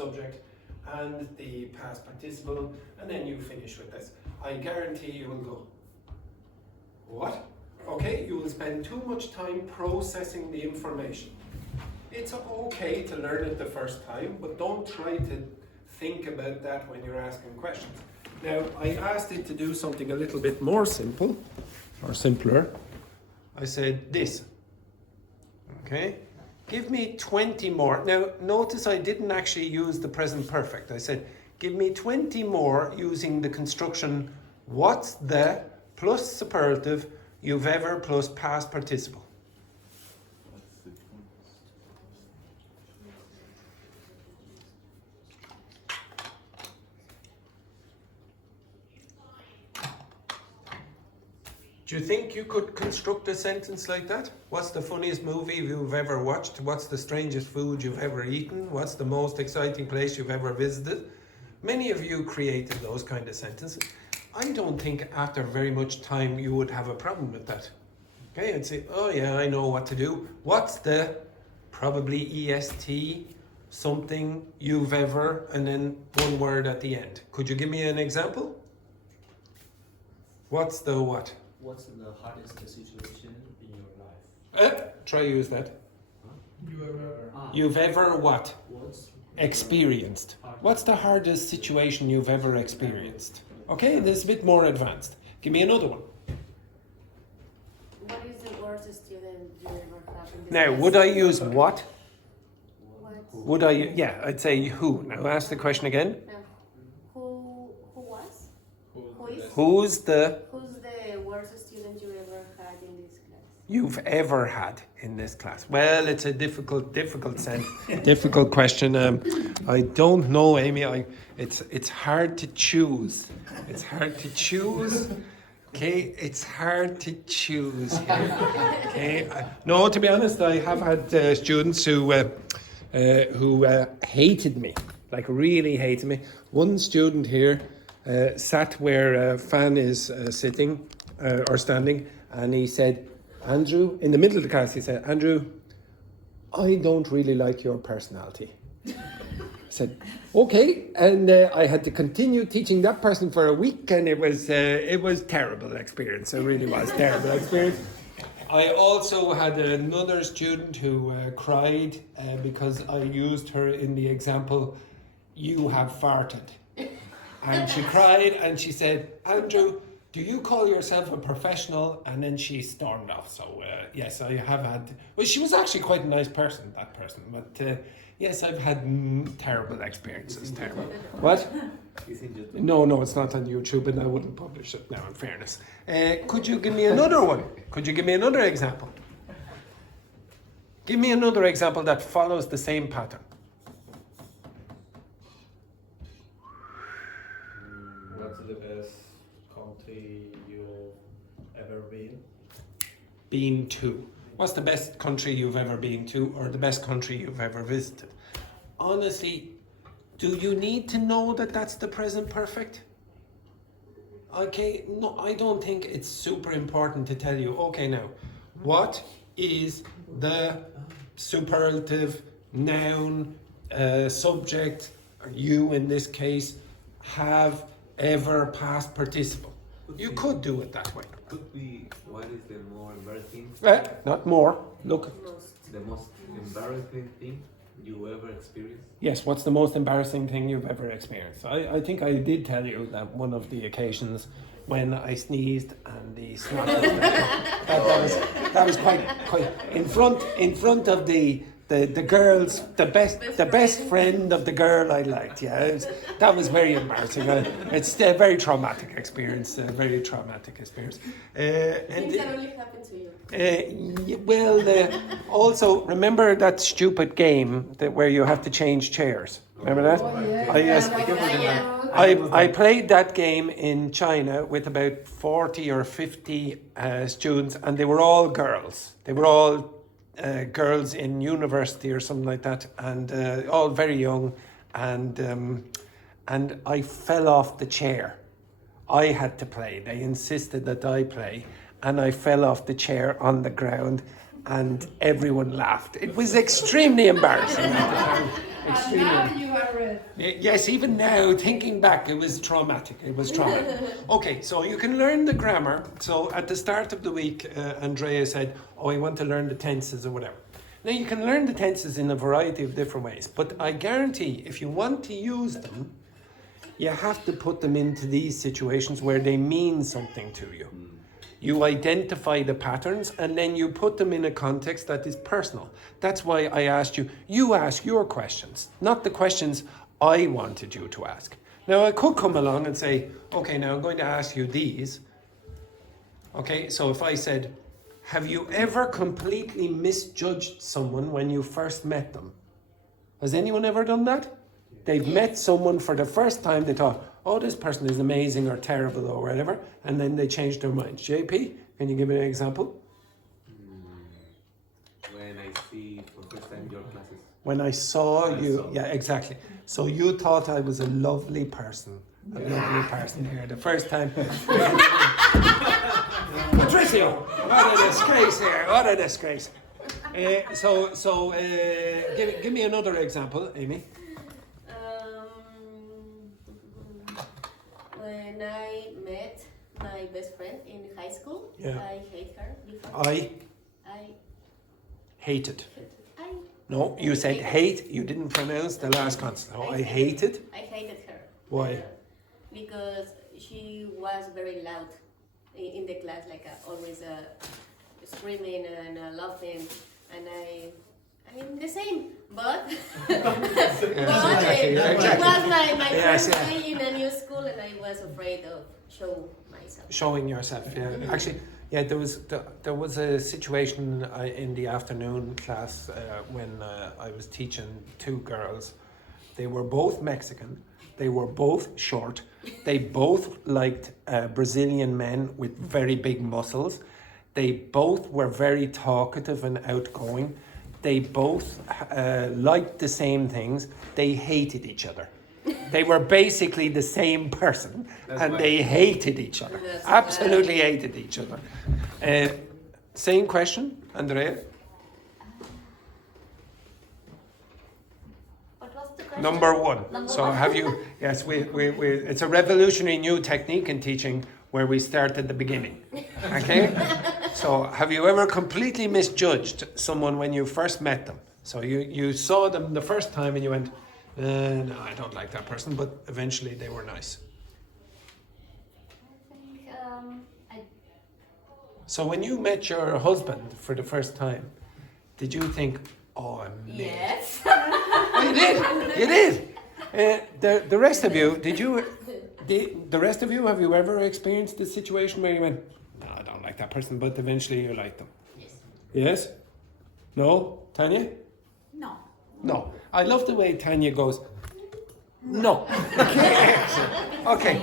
subject and the past participle, and then you finish with this. I guarantee you will go, what? Okay, you will spend too much time processing the information. It's okay to learn it the first time, but don't try to think about that when you're asking questions. Now, I asked it to do something a little bit more simple, or simpler. I said this, okay? Give me 20 more. Now, notice I didn't actually use the present perfect. I said, give me 20 more using the construction, what's the plus superlative you've ever plus past participle. Do you think you could construct a sentence like that? What's the funniest movie you've ever watched? What's the strangest food you've ever eaten? What's the most exciting place you've ever visited? Many of you created those kind of sentences. I don't think after very much time you would have a problem with that. Okay, I'd say, oh yeah, I know what to do. What's the probably EST something you've ever, and then one word at the end. Could you give me an example? What's the what? What's the hardest situation in your life? Try use that. you ever. You've ever what? What's Experienced. What's the hardest situation you've ever experienced? Okay, this is a bit more advanced. Give me another one. What is the worst student you ever have in this Now, class? would I use what? What? Would I? Yeah, I'd say who. Now, ask the question again. Who was? Who is? Who's the Who's the worst student you ever had in this class? you've ever had in this class? Well, it's a difficult difficult question. I don't know, Amy. It's hard to choose. It's hard to choose. Okay, it's hard to choose here. Okay, no, to be honest, I have had students who hated me, like really hated me. One student here sat where Fan is sitting or standing, and he said, Andrew, in the middle of the class, he said, Andrew, I don't really like your personality. said, okay, and I had to continue teaching that person for a week, and it was terrible experience. It really was terrible experience. I also had another student who cried because I used her in the example, "You have farted," and she cried and she said, "Andrew, do you call yourself a professional?" And then she stormed off. So yes, I have had. Well, she was actually quite a nice person, that person, but. Yes, I've had terrible experiences. Terrible. What? No, it's not on YouTube, and I wouldn't publish it now. In fairness, could you give me another one? Could you give me another example? Give me another example that follows the same pattern. What's the best country you've ever been? Been to. What's the best country you've ever been to, or the best country you've ever visited? Honestly, do you need to know that that's the present perfect? Okay, no, I don't think it's super important to tell you, okay, now, what is the superlative noun subject, or you in this case, have ever past participle? You could do it that way. Could be, what is the more embarrassing? Not more. Look. The most embarrassing thing you ever experienced? Yes, what's the most embarrassing thing you've ever experienced? I think I did tell you that one of the occasions when I sneezed and the snot that was quite in front of the girls, the best friend of the girl I liked. Yeah, that was very embarrassing. It's a very traumatic experience. And Things that only happen to you. Also remember that stupid game where you have to change chairs. Remember that? I played that game in China with about 40 or 50 students, and they were all girls. They were all girls in university or something like that, and all very young, and I fell off the chair. I had to play. They insisted that I play, and I fell off the chair on the ground, and everyone laughed. It was extremely embarrassing at the time. And now you are red. Yes, even now, thinking back, it was traumatic. Okay, so you can learn the grammar. So at the start of the week, Andrea said, I want to learn the tenses or whatever. Now, you can learn the tenses in a variety of different ways, but I guarantee if you want to use them, you have to put them into these situations where they mean something to you. You identify the patterns and then you put them in a context that is personal. That's why I asked you ask your questions, not the questions I wanted you to ask. Now, I could come along and say, okay, now I'm going to ask you these. Okay, so if I said, have you ever completely misjudged someone when you first met them? Has anyone ever done that? They've met someone for the first time, they thought, oh, this person is amazing or terrible or whatever, and then they changed their mind. JP, can you give me an example? When I see for the first time your classes. When I saw you, yeah, exactly. So you thought I was a lovely person here the first time. Patricio, what a disgrace here, what a disgrace. Give me another example, Amy. When I met my best friend in high school, Yeah. I hate her before. I hated. No, you said hate, you didn't pronounce the last consonant. No, I hated. I hated her. Why? Because she was very loud in the class, like always screaming and laughing, and I'm the same, but it was my first day in a new school, and I was afraid of showing yourself. Yeah, actually, yeah. There was a situation in the afternoon class when I was teaching two girls. They were both Mexican. They were both short. They both liked Brazilian men with very big muscles. They both were very talkative and outgoing. They both liked the same things. They hated each other. They were basically the same person, and they hated each other. Absolutely hated each other. Same question, Andrea? What was the Number one. So have you? Yes, we. It's a revolutionary new technique in teaching where we start at the beginning. Okay. So have you ever completely misjudged someone when you first met them? So you saw them the first time and you went, no, I don't like that person, but eventually they were nice. So when you met your husband for the first time, did you think, oh, I'm made? Yes. Oh, you did. You did. The rest of you, did you? The rest of you, have you ever experienced the situation where you went, no, I don't like that person, but eventually you liked them? Yes. Yes? No? Tanya? No. No. I love the way Tanya goes, no. Okay, excellent. Okay.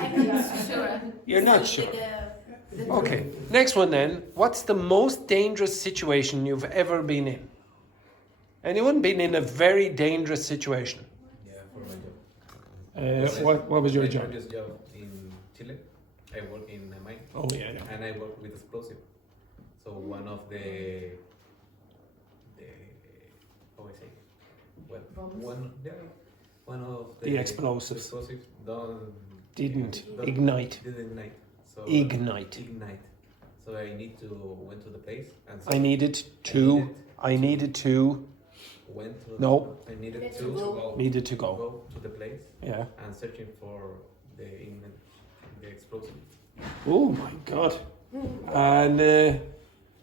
I'm not sure. You're not sure. Okay. Next one then. What's the most dangerous situation you've ever been in? Anyone been in a very dangerous situation? Yeah, for my job. What was your My job? previous job in Chile, I work in a mine. Oh, yeah. And I work with explosive. So one of the how I say, well, one of The explosives. Didn't ignite. Didn't ignite. So Ignite. So I need to went to the place and I needed to. went to No. I needed to go. to the place Yeah. and searching for the explosive. Oh my God. And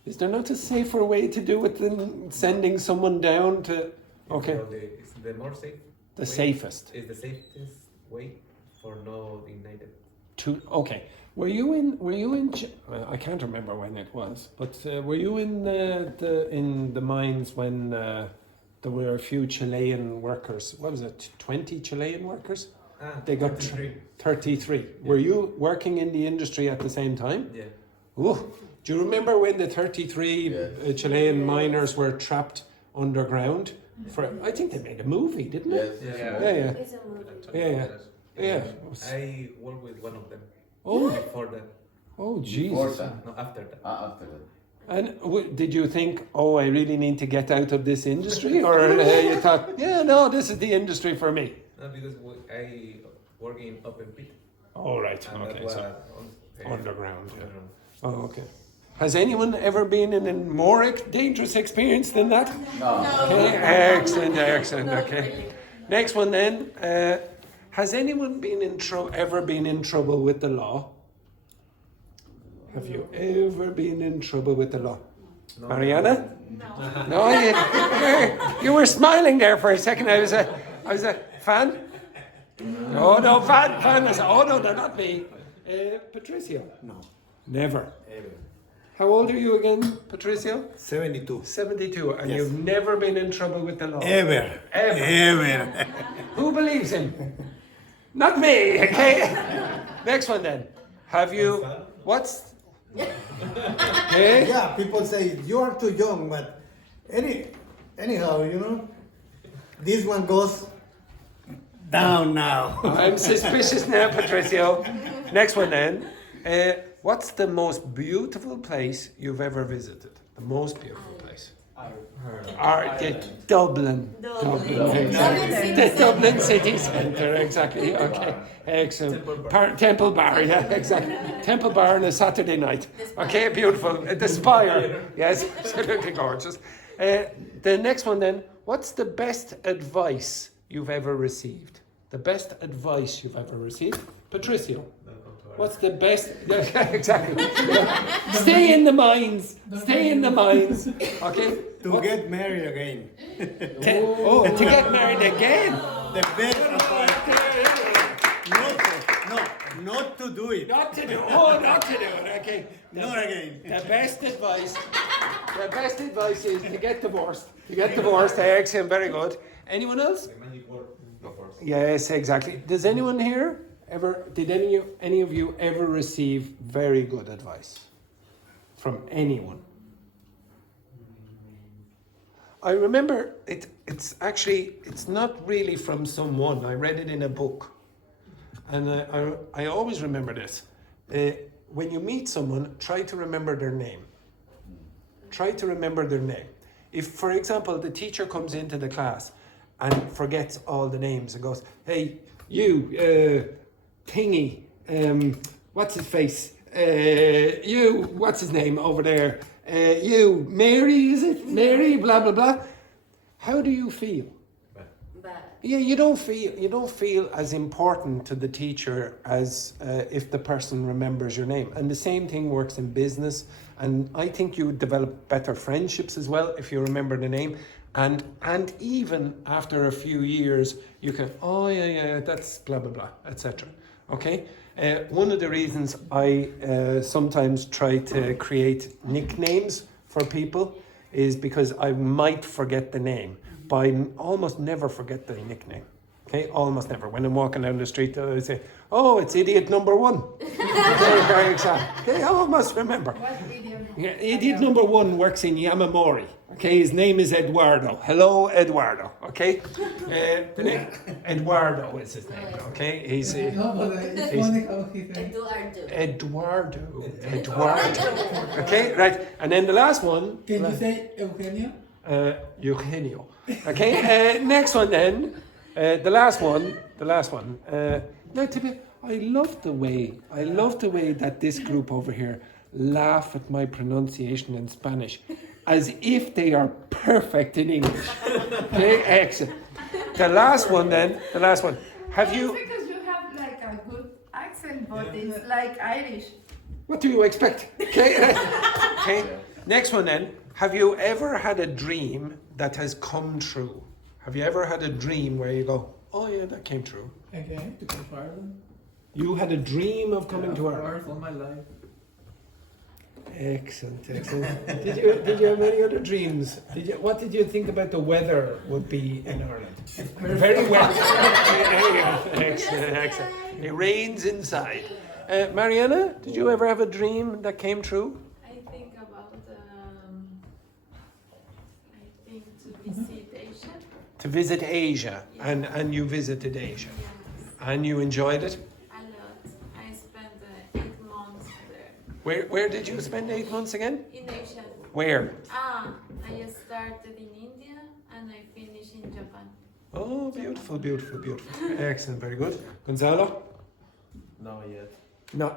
is there not a safer way to do it than sending someone down to? Okay. So it's the more safe. The way safest. is the safest way for no ignited. Okay. Were you in? I can't remember when it was, but were you in the mines when there were a few Chilean workers? What was it? 20 Chilean workers? They got 33. Yeah. Were you working in the industry at the same time? Yeah. Oh, do you remember when the 33 Chilean miners were trapped underground? I think they made a movie, didn't they? Yes. Yeah. It's a movie. Yeah. I worked with one of them. Oh. Before that. Oh, Jesus. Before that. No, after that. After that. And did you think, oh, I really need to get out of this industry? Or you thought, yeah, no, this is the industry for me? No, because I work in open pit. Oh, right. And Okay. that was So underground. Yeah. underground. Oh, okay. Has anyone ever been in a more dangerous experience than that? No. Okay. Excellent. Okay. Next one then. Has anyone been ever been in trouble with the law? Have you ever been in trouble with the law? No. Mariana? No, you were smiling there for a second. I was a fan. No, fan. I said, oh no, they're not me. Patricio? No. Never. Ever. How old are you again, Patricio? 72. 72. And Yes. you've never been in trouble with the law? Ever. Who believes him? Not me, okay? Next one then. Have you... What's... Okay? Yeah, people say you are too young, but anyhow, this one goes down now. I'm suspicious now, Patricio. Next one then. What's the most beautiful place you've ever visited? The most beautiful place? Dublin. Exactly. The Dublin city centre, exactly. Okay, excellent. Temple Bar, yeah, exactly. Temple Bar on a Saturday night. Okay, beautiful. The Spire, yes, absolutely gorgeous. The next one then. What's the best advice you've ever received? The best advice you've ever received? Patricio. What's the best? Exactly. Stay in the mines. Okay. To get married again. To get married again. The best advice. Not to do it. Not to do it. Okay. Not again. The best advice is to get divorced. Excellent. Very good. Anyone else? Yes, exactly. Does anyone here did any of you ever receive very good advice from anyone? I remember it's not really from someone. I read it in a book. And I always remember this. When you meet someone, try to remember their name. If, for example, the teacher comes into the class and forgets all the names and goes, hey, you, Thingy, what's his face? You, what's his name over there? You, Mary, is it? Mary, blah, blah, blah. How do you feel? Yeah, you don't feel as important to the teacher as if the person remembers your name. And the same thing works in business. And I think you develop better friendships as well if you remember the name. And even after a few years, you can, oh yeah, that's blah, blah, blah, etc. Okay? One of the reasons I sometimes try to create nicknames for people is because I might forget the name. But I almost never forget the nickname. Okay, almost never. When I'm walking down the street, I say, oh, it's idiot number 1. Okay, very exact. Okay, I almost remember. What idiom? Yeah, idiot number 1 works in Yamamori. Okay, his name is Eduardo. Hello, Eduardo. Okay, the name Eduardo is his name. Okay, he's No, but it's funny how he thinks. Eduardo. Eduardo. Okay, right. And then the last one. Can you say Eugenio? Eugenio. Okay, next one then. The last one. Now, I love the way that this group over here laugh at my pronunciation in Spanish, as if they are perfect in English. Okay, excellent. The last one. Have you? It's because you have like a good accent, but it's like Irish. What do you expect? Okay. Okay. Next one then. Have you ever had a dream that has come true? Have you ever had a dream where you go, oh yeah, that came true? Again, to come to Ireland. You had a dream of coming to Ireland? Ireland all my life. Excellent. Did you have any other dreams? What did you think about the weather would be in Ireland? Very wet. Excellent. It rains inside. Mariana, did you ever have a dream that came true? I think about, to visit Asia. To visit Asia, and you visited Asia, and you enjoyed it? A lot. I spent 8 months there. Where did you spend 8 months again? In Asia. Where? I started in India and I finished in Japan. Oh, beautiful. Excellent, very good. Gonzalo? Not yet. No.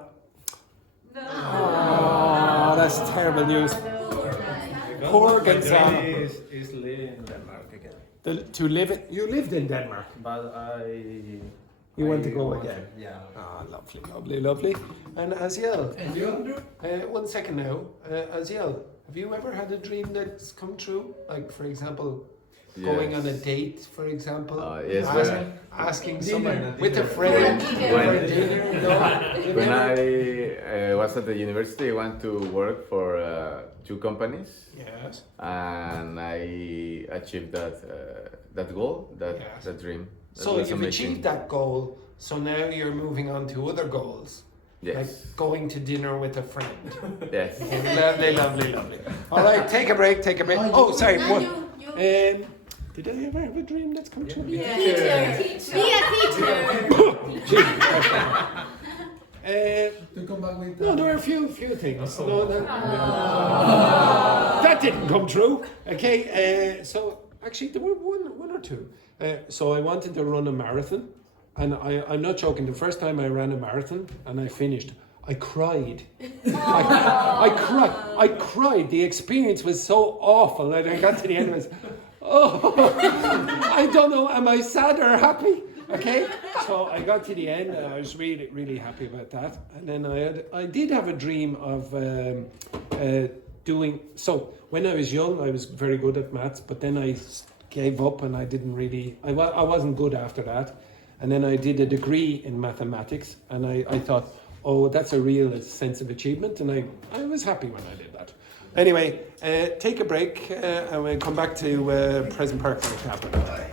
No. Oh, that's terrible news. Poor Gonzalo. Is living in Denmark again. You lived in Denmark, But you want to go again? Yeah. Ah, lovely. And Aziel? And you, Andrew? 1 second now. Aziel, have you ever had a dream that's come true? Like, for example, going on a date, for example? Yes, asking Dinner. someone with a friend for dinner? when I was at the university, I went to work for 2 companies. Yes. And I achieved that goal, that dream. That So was you've amazing. achieved that goal, so now you're moving on to other goals. Yes. Like going to dinner with a friend. Yes. Lovely. All right, take a break. Oh, sorry. Now One. you Did I ever have a dream that's come true? teacher. Be a teacher. To come back with. No, there are a few things. No, that didn't come true. Okay, so actually there were one or two. So I wanted to run a marathon, and I'm not joking. The first time I ran a marathon and I finished, I cried. I cried. The experience was so awful that I got to the end and I was, I don't know, am I sad or happy? Okay, so I got to the end and I was really, really happy about that. And then I did have a dream of doing, so when I was young, I was very good at maths, but then I gave up and I didn't really, I wasn't good after that. And then I did a degree in mathematics and I thought, oh, that's a real sense of achievement. And I was happy when I did that. Anyway, take a break and we'll come back to Present Park for the Captain.